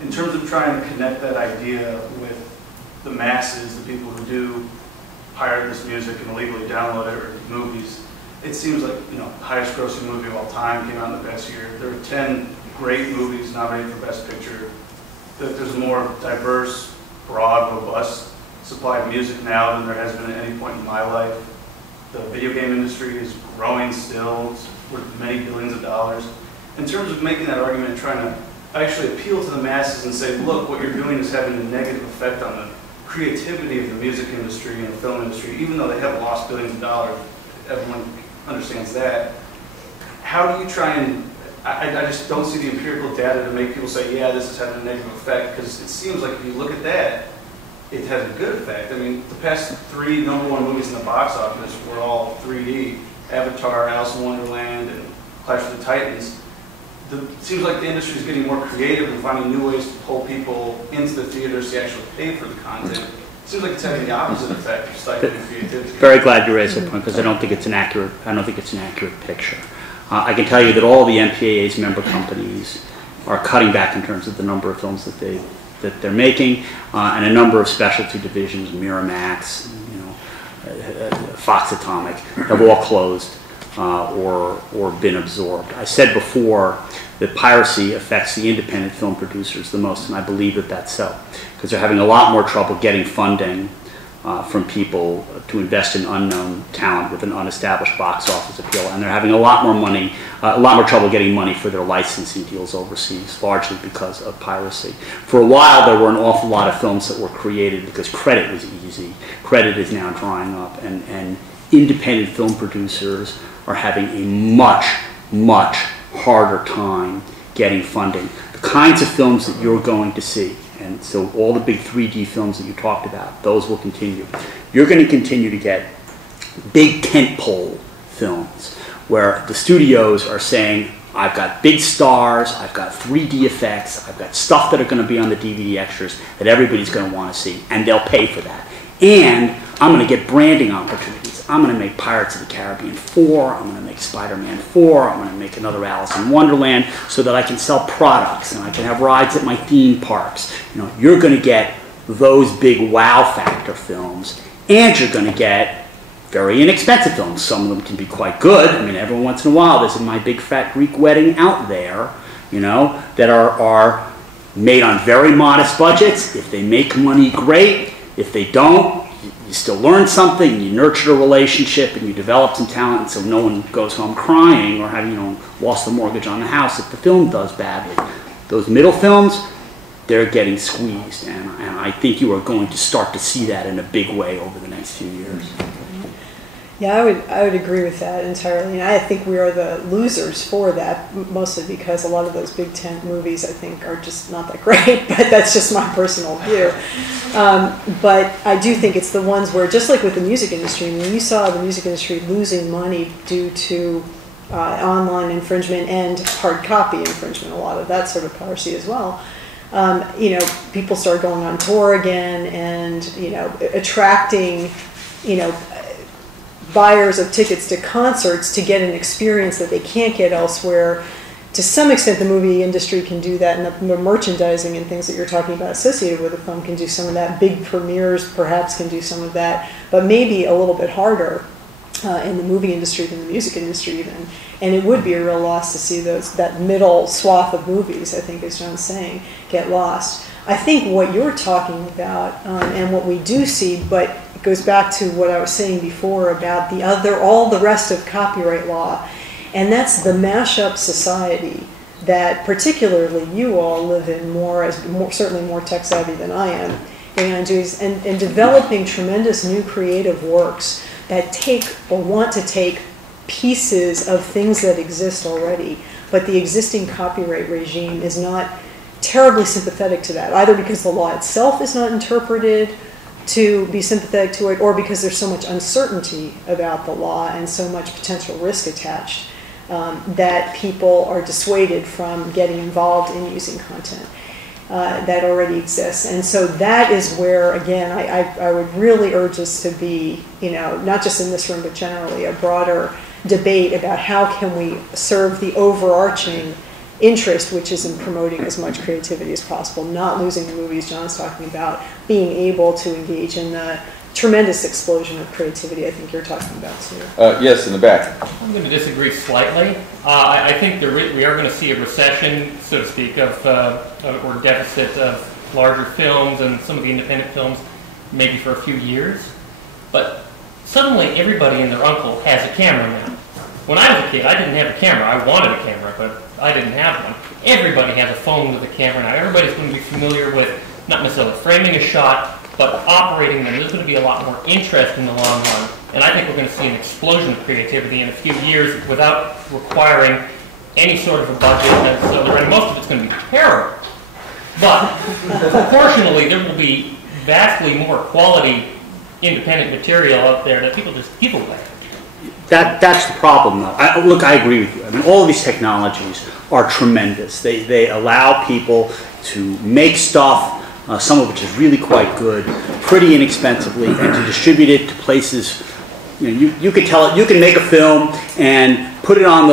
in terms of trying to connect that idea with the masses, the people who do pirate this music and illegally download it, or movies, it seems like, highest grossing movie of all time came out in the past year. There were 10 great movies nominated for Best Picture. There's a more diverse, broad, robust supply of music now than there has been at any point in my life. The video game industry is growing still. It's worth many billions of dollars. In terms of making that argument and trying to actually appeal to the masses and say, look, what you're doing is having a negative effect on the creativity of the music industry and the film industry, even though they have lost billions of dollars, everyone understands that. How do you try and, I just don't see the empirical data to make people say, yeah, this is having a negative effect, because it seems like if you look at that, it has a good effect. The past 3 #1 movies in the box office were all 3D. Avatar, Alice in Wonderland, and Clash of the Titans. It seems like the industry is getting more creative and finding new ways to pull people into the theaters to actually pay for the content. It seems like it's having the opposite effect of stifling creativity. Very glad you raised that point, because I don't think it's an accurate picture. I can tell you that all the MPAA's member companies are cutting back in terms of the number of films that they're making, and a number of specialty divisions, Miramax, Fox Atomic, have all closed or been absorbed. I said before that piracy affects the independent film producers the most, and I believe that that's so, because they're having a lot more trouble getting funding from people to invest in unknown talent with an unestablished box office appeal, and they're having a lot more trouble getting money for their licensing deals overseas, largely because of piracy. For a while, there were an awful lot of films that were created because credit was easy. Credit is now drying up, and independent film producers are having a much, much harder time getting funding. The kinds of films that you're going to see, and so all the big 3D films that you talked about, those will continue. You're going to continue to get big tentpole films where the studios are saying, I've got big stars, I've got 3D effects, I've got stuff that are going to be on the DVD extras that everybody's going to want to see, and they'll pay for that. And I'm going to get branding opportunities. says, I'm going to make Pirates of the Caribbean 4, I'm going to make Spider-Man 4, I'm going to make another Alice in Wonderland so that I can sell products and I can have rides at my theme parks. You know, you're going to get those big wow factor films, and you're going to get very inexpensive films. Some of them can be quite good. I mean, every once in a while there's My Big Fat Greek Wedding out there, you know, that are made on very modest budgets. If they make money, great. If they don't, you still learn something, you nurture a relationship, and you develop some talent so no one goes home crying or having, you know, lost the mortgage on the house if the film does badly. Those middle films, they're getting squeezed, and I think you are going to start to see that in a big way over the next few years. Yeah, I would agree with that entirely. And I think we are the losers for that, mostly because a lot of those big tent movies, I think, are just not that great, but that's just my personal view. But I do think it's the ones where, just like with the music industry, when you saw the music industry losing money due to online infringement and hard copy infringement, a lot of that sort of piracy as well, you know, people started going on tour again and, you know, attracting, you know, buyers of tickets to concerts to get an experience that they can't get elsewhere. To some extent, the movie industry can do that, and the merchandising and things that you're talking about associated with the film can do some of that. Big premieres perhaps can do some of that, but maybe a little bit harder in the movie industry than the music industry even. And it would be a real loss to see that middle swath of movies, I think, as John's saying, get lost. I think what you're talking about, and what we do see, but it goes back to what I was saying before about all the rest of copyright law, and that's the mashup society that particularly you all live in certainly more tech savvy than I am, and developing tremendous new creative works that take or want to take pieces of things that exist already, but the existing copyright regime is not terribly sympathetic to that, either because the law itself is not interpreted to be sympathetic to it, or because there's so much uncertainty about the law and so much potential risk attached that people are dissuaded from getting involved in using content that already exists. And so that is where, again, I would really urge us to be, you know, not just in this room, but generally a broader debate about how can we serve the overarching interest, which is in promoting as much creativity as possible, not losing the movies John's talking about, being able to engage in the tremendous explosion of creativity I think you're talking about too. Yes, in the back. I'm going to disagree slightly. I think we are going to see a recession, so to speak, or deficit of larger films and some of the independent films, maybe for a few years. But suddenly everybody and their uncle has a camera now. When I was a kid, I didn't have a camera. I wanted a camera, but I didn't have one. Everybody has a phone with a camera now. Everybody's going to be familiar with not necessarily framing a shot, but operating them. There's going to be a lot more interest in the long run. And I think we're going to see an explosion of creativity in a few years without requiring any sort of a budget necessarily. And most of it's going to be terrible. But proportionally, there will be vastly more quality independent material out there that people just give away. That's the problem, though. Look, I agree with you. I mean, all of these technologies are tremendous. They allow people to make stuff, some of which is really quite good, pretty inexpensively, and to distribute it to places. You know, you can make a film and put it on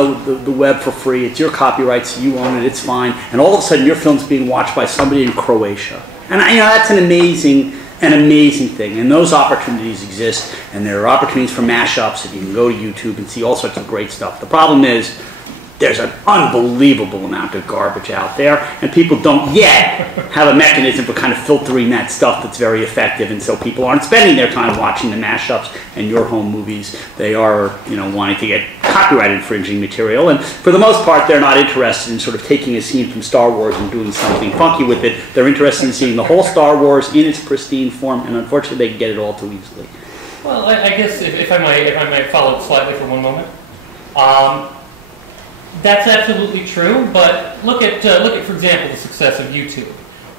the web for free. It's your copyright, so you own it. It's fine. And all of a sudden, your film's being watched by somebody in Croatia. And that's an amazing thing, and those opportunities exist, and there are opportunities for mashups, and you can go to YouTube and see all sorts of great stuff. The problem is there's an unbelievable amount of garbage out there, and people don't yet have a mechanism for kind of filtering that stuff that's very effective, and so people aren't spending their time watching the mashups and your home movies. They are, you know, wanting to get copyright infringing material, and for the most part, they're not interested in sort of taking a scene from Star Wars and doing something funky with it. They're interested in seeing the whole Star Wars in its pristine form, and unfortunately, they can get it all too easily. Well, I guess if I might follow up slightly for one moment. That's absolutely true, but look at, for example, the success of YouTube.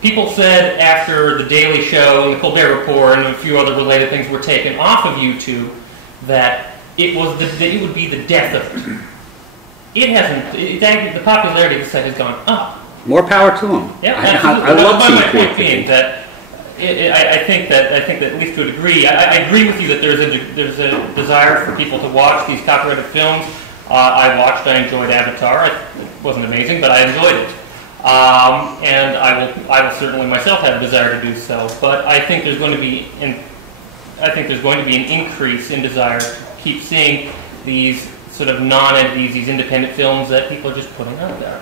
People said after The Daily Show and The Colbert Report and a few other related things were taken off of YouTube that it would be the death of it. It hasn't. The popularity of the site has gone up. More power to them. Yeah, I love seeing my point creativity. being that I think that at least to a degree, I agree with you that there's a desire for people to watch these copyrighted films. I enjoyed Avatar. It wasn't amazing, but I enjoyed it. And I will certainly myself have a desire to do so. But I think there's going to be an increase in desire to keep seeing these sort of non-entities, these independent films that people are just putting out there.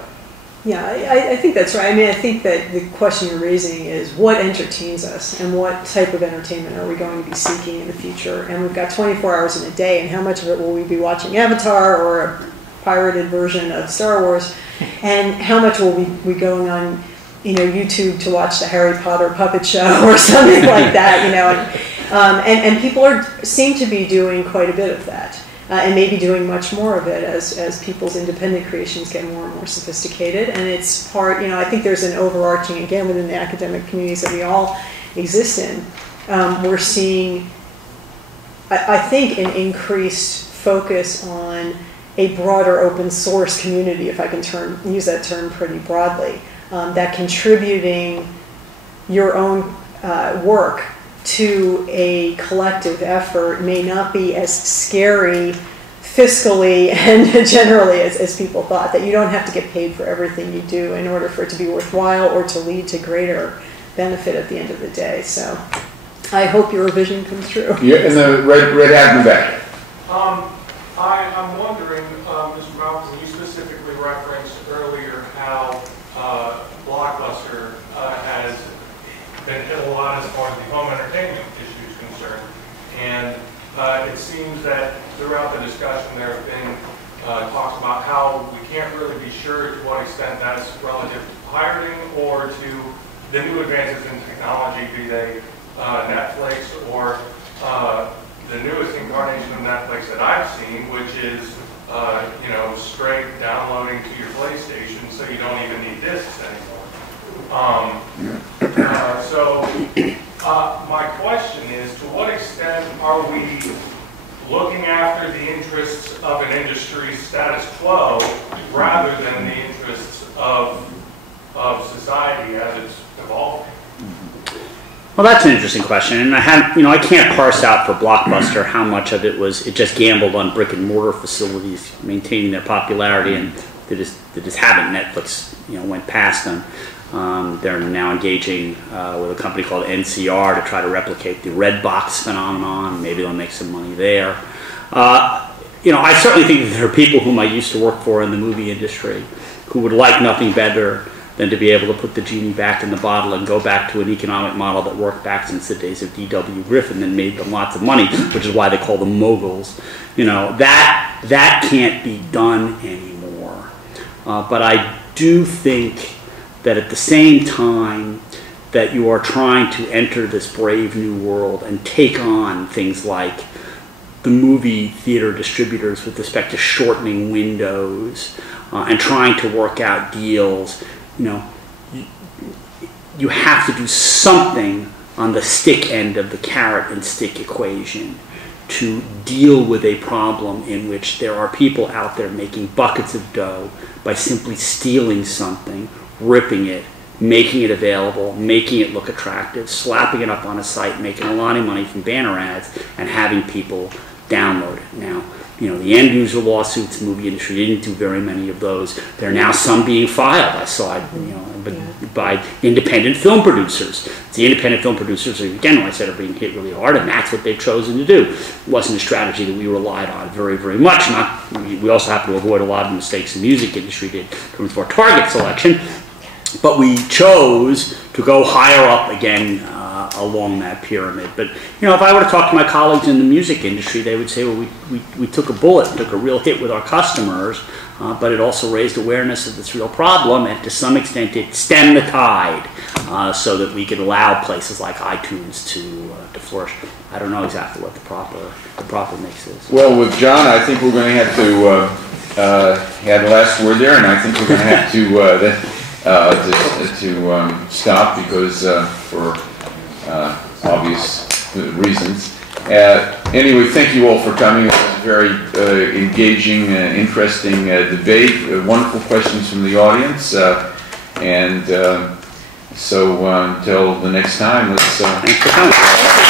Yeah, I think that's right. I mean, I think that the question you're raising is what entertains us and what type of entertainment are we going to be seeking in the future? And we've got 24 hours in a day, and how much of it will we be watching Avatar or a pirated version of Star Wars? And how much will we be going on, YouTube to watch the Harry Potter puppet show or something like that, And people seem to be doing quite a bit of that. And maybe doing much more of it as people's independent creations get more and more sophisticated. And it's part, I think there's an overarching, again, within the academic communities that we all exist in. We're seeing, I think, an increased focus on a broader open source community, if I can use that term pretty broadly, that contributing your own work to a collective effort may not be as scary fiscally and generally as people thought, that you don't have to get paid for everything you do in order for it to be worthwhile or to lead to greater benefit at the end of the day. So I hope your vision comes true. Yeah, and the red hat in the back. I'm wondering, Mr. Malcolm, you specifically referenced earlier how Blockbuster has been hit a lot as far as the home entertainment issue is concerned. And it seems that throughout the discussion there have been talks about how we can't really be sure to what extent that's relative to pirating or to the new advances in technology, be they Netflix or the newest incarnation of Netflix that I've seen, which is straight downloading to your PlayStation, so you don't even need discs anymore. So my question is, to what extent are we looking after the interests of an industry's status quo rather than the interests of society as it's evolving? Well, that's an interesting question, and I can't parse out for Blockbuster how much of it just gambled on brick and mortar facilities maintaining their popularity, and they just haven't. Netflix, went past them. They're now engaging with a company called NCR to try to replicate the red box phenomenon. Maybe they'll make some money there. I certainly think that there are people whom I used to work for in the movie industry who would like nothing better than to be able to put the genie back in the bottle and go back to an economic model that worked back since the days of D.W. Griffin and made them lots of money, which is why they call them moguls. That can't be done anymore. But I do think that at the same time that you are trying to enter this brave new world and take on things like the movie theater distributors with respect to shortening windows and trying to work out deals, you have to do something on the stick end of the carrot and stick equation to deal with a problem in which there are people out there making buckets of dough by simply stealing something, ripping it, making it available, making it look attractive, slapping it up on a site, making a lot of money from banner ads, and having people download it. Now, the end user lawsuits, the movie industry didn't do very many of those. There are now some being filed, I saw, by independent film producers. The independent film producers, again, like I said, are being hit really hard, and that's what they've chosen to do. It wasn't a strategy that we relied on very, very much. We also have to avoid a lot of the mistakes the music industry did in terms of our target selection, but we chose to go higher up again along that pyramid. But if I were to talk to my colleagues in the music industry, they would say, well, we took a bullet, took a real hit with our customers, but it also raised awareness of this real problem, and to some extent it stemmed the tide so that we could allow places like iTunes to flourish. I don't know exactly what the proper mix is. Well, with John, I think we're going to have to have the last word there, and I think we're going to have to stop because for obvious reasons. Anyway, thank you all for coming. It was a very engaging, interesting debate. Wonderful questions from the audience, and So until the next time, let's. Thanks for coming.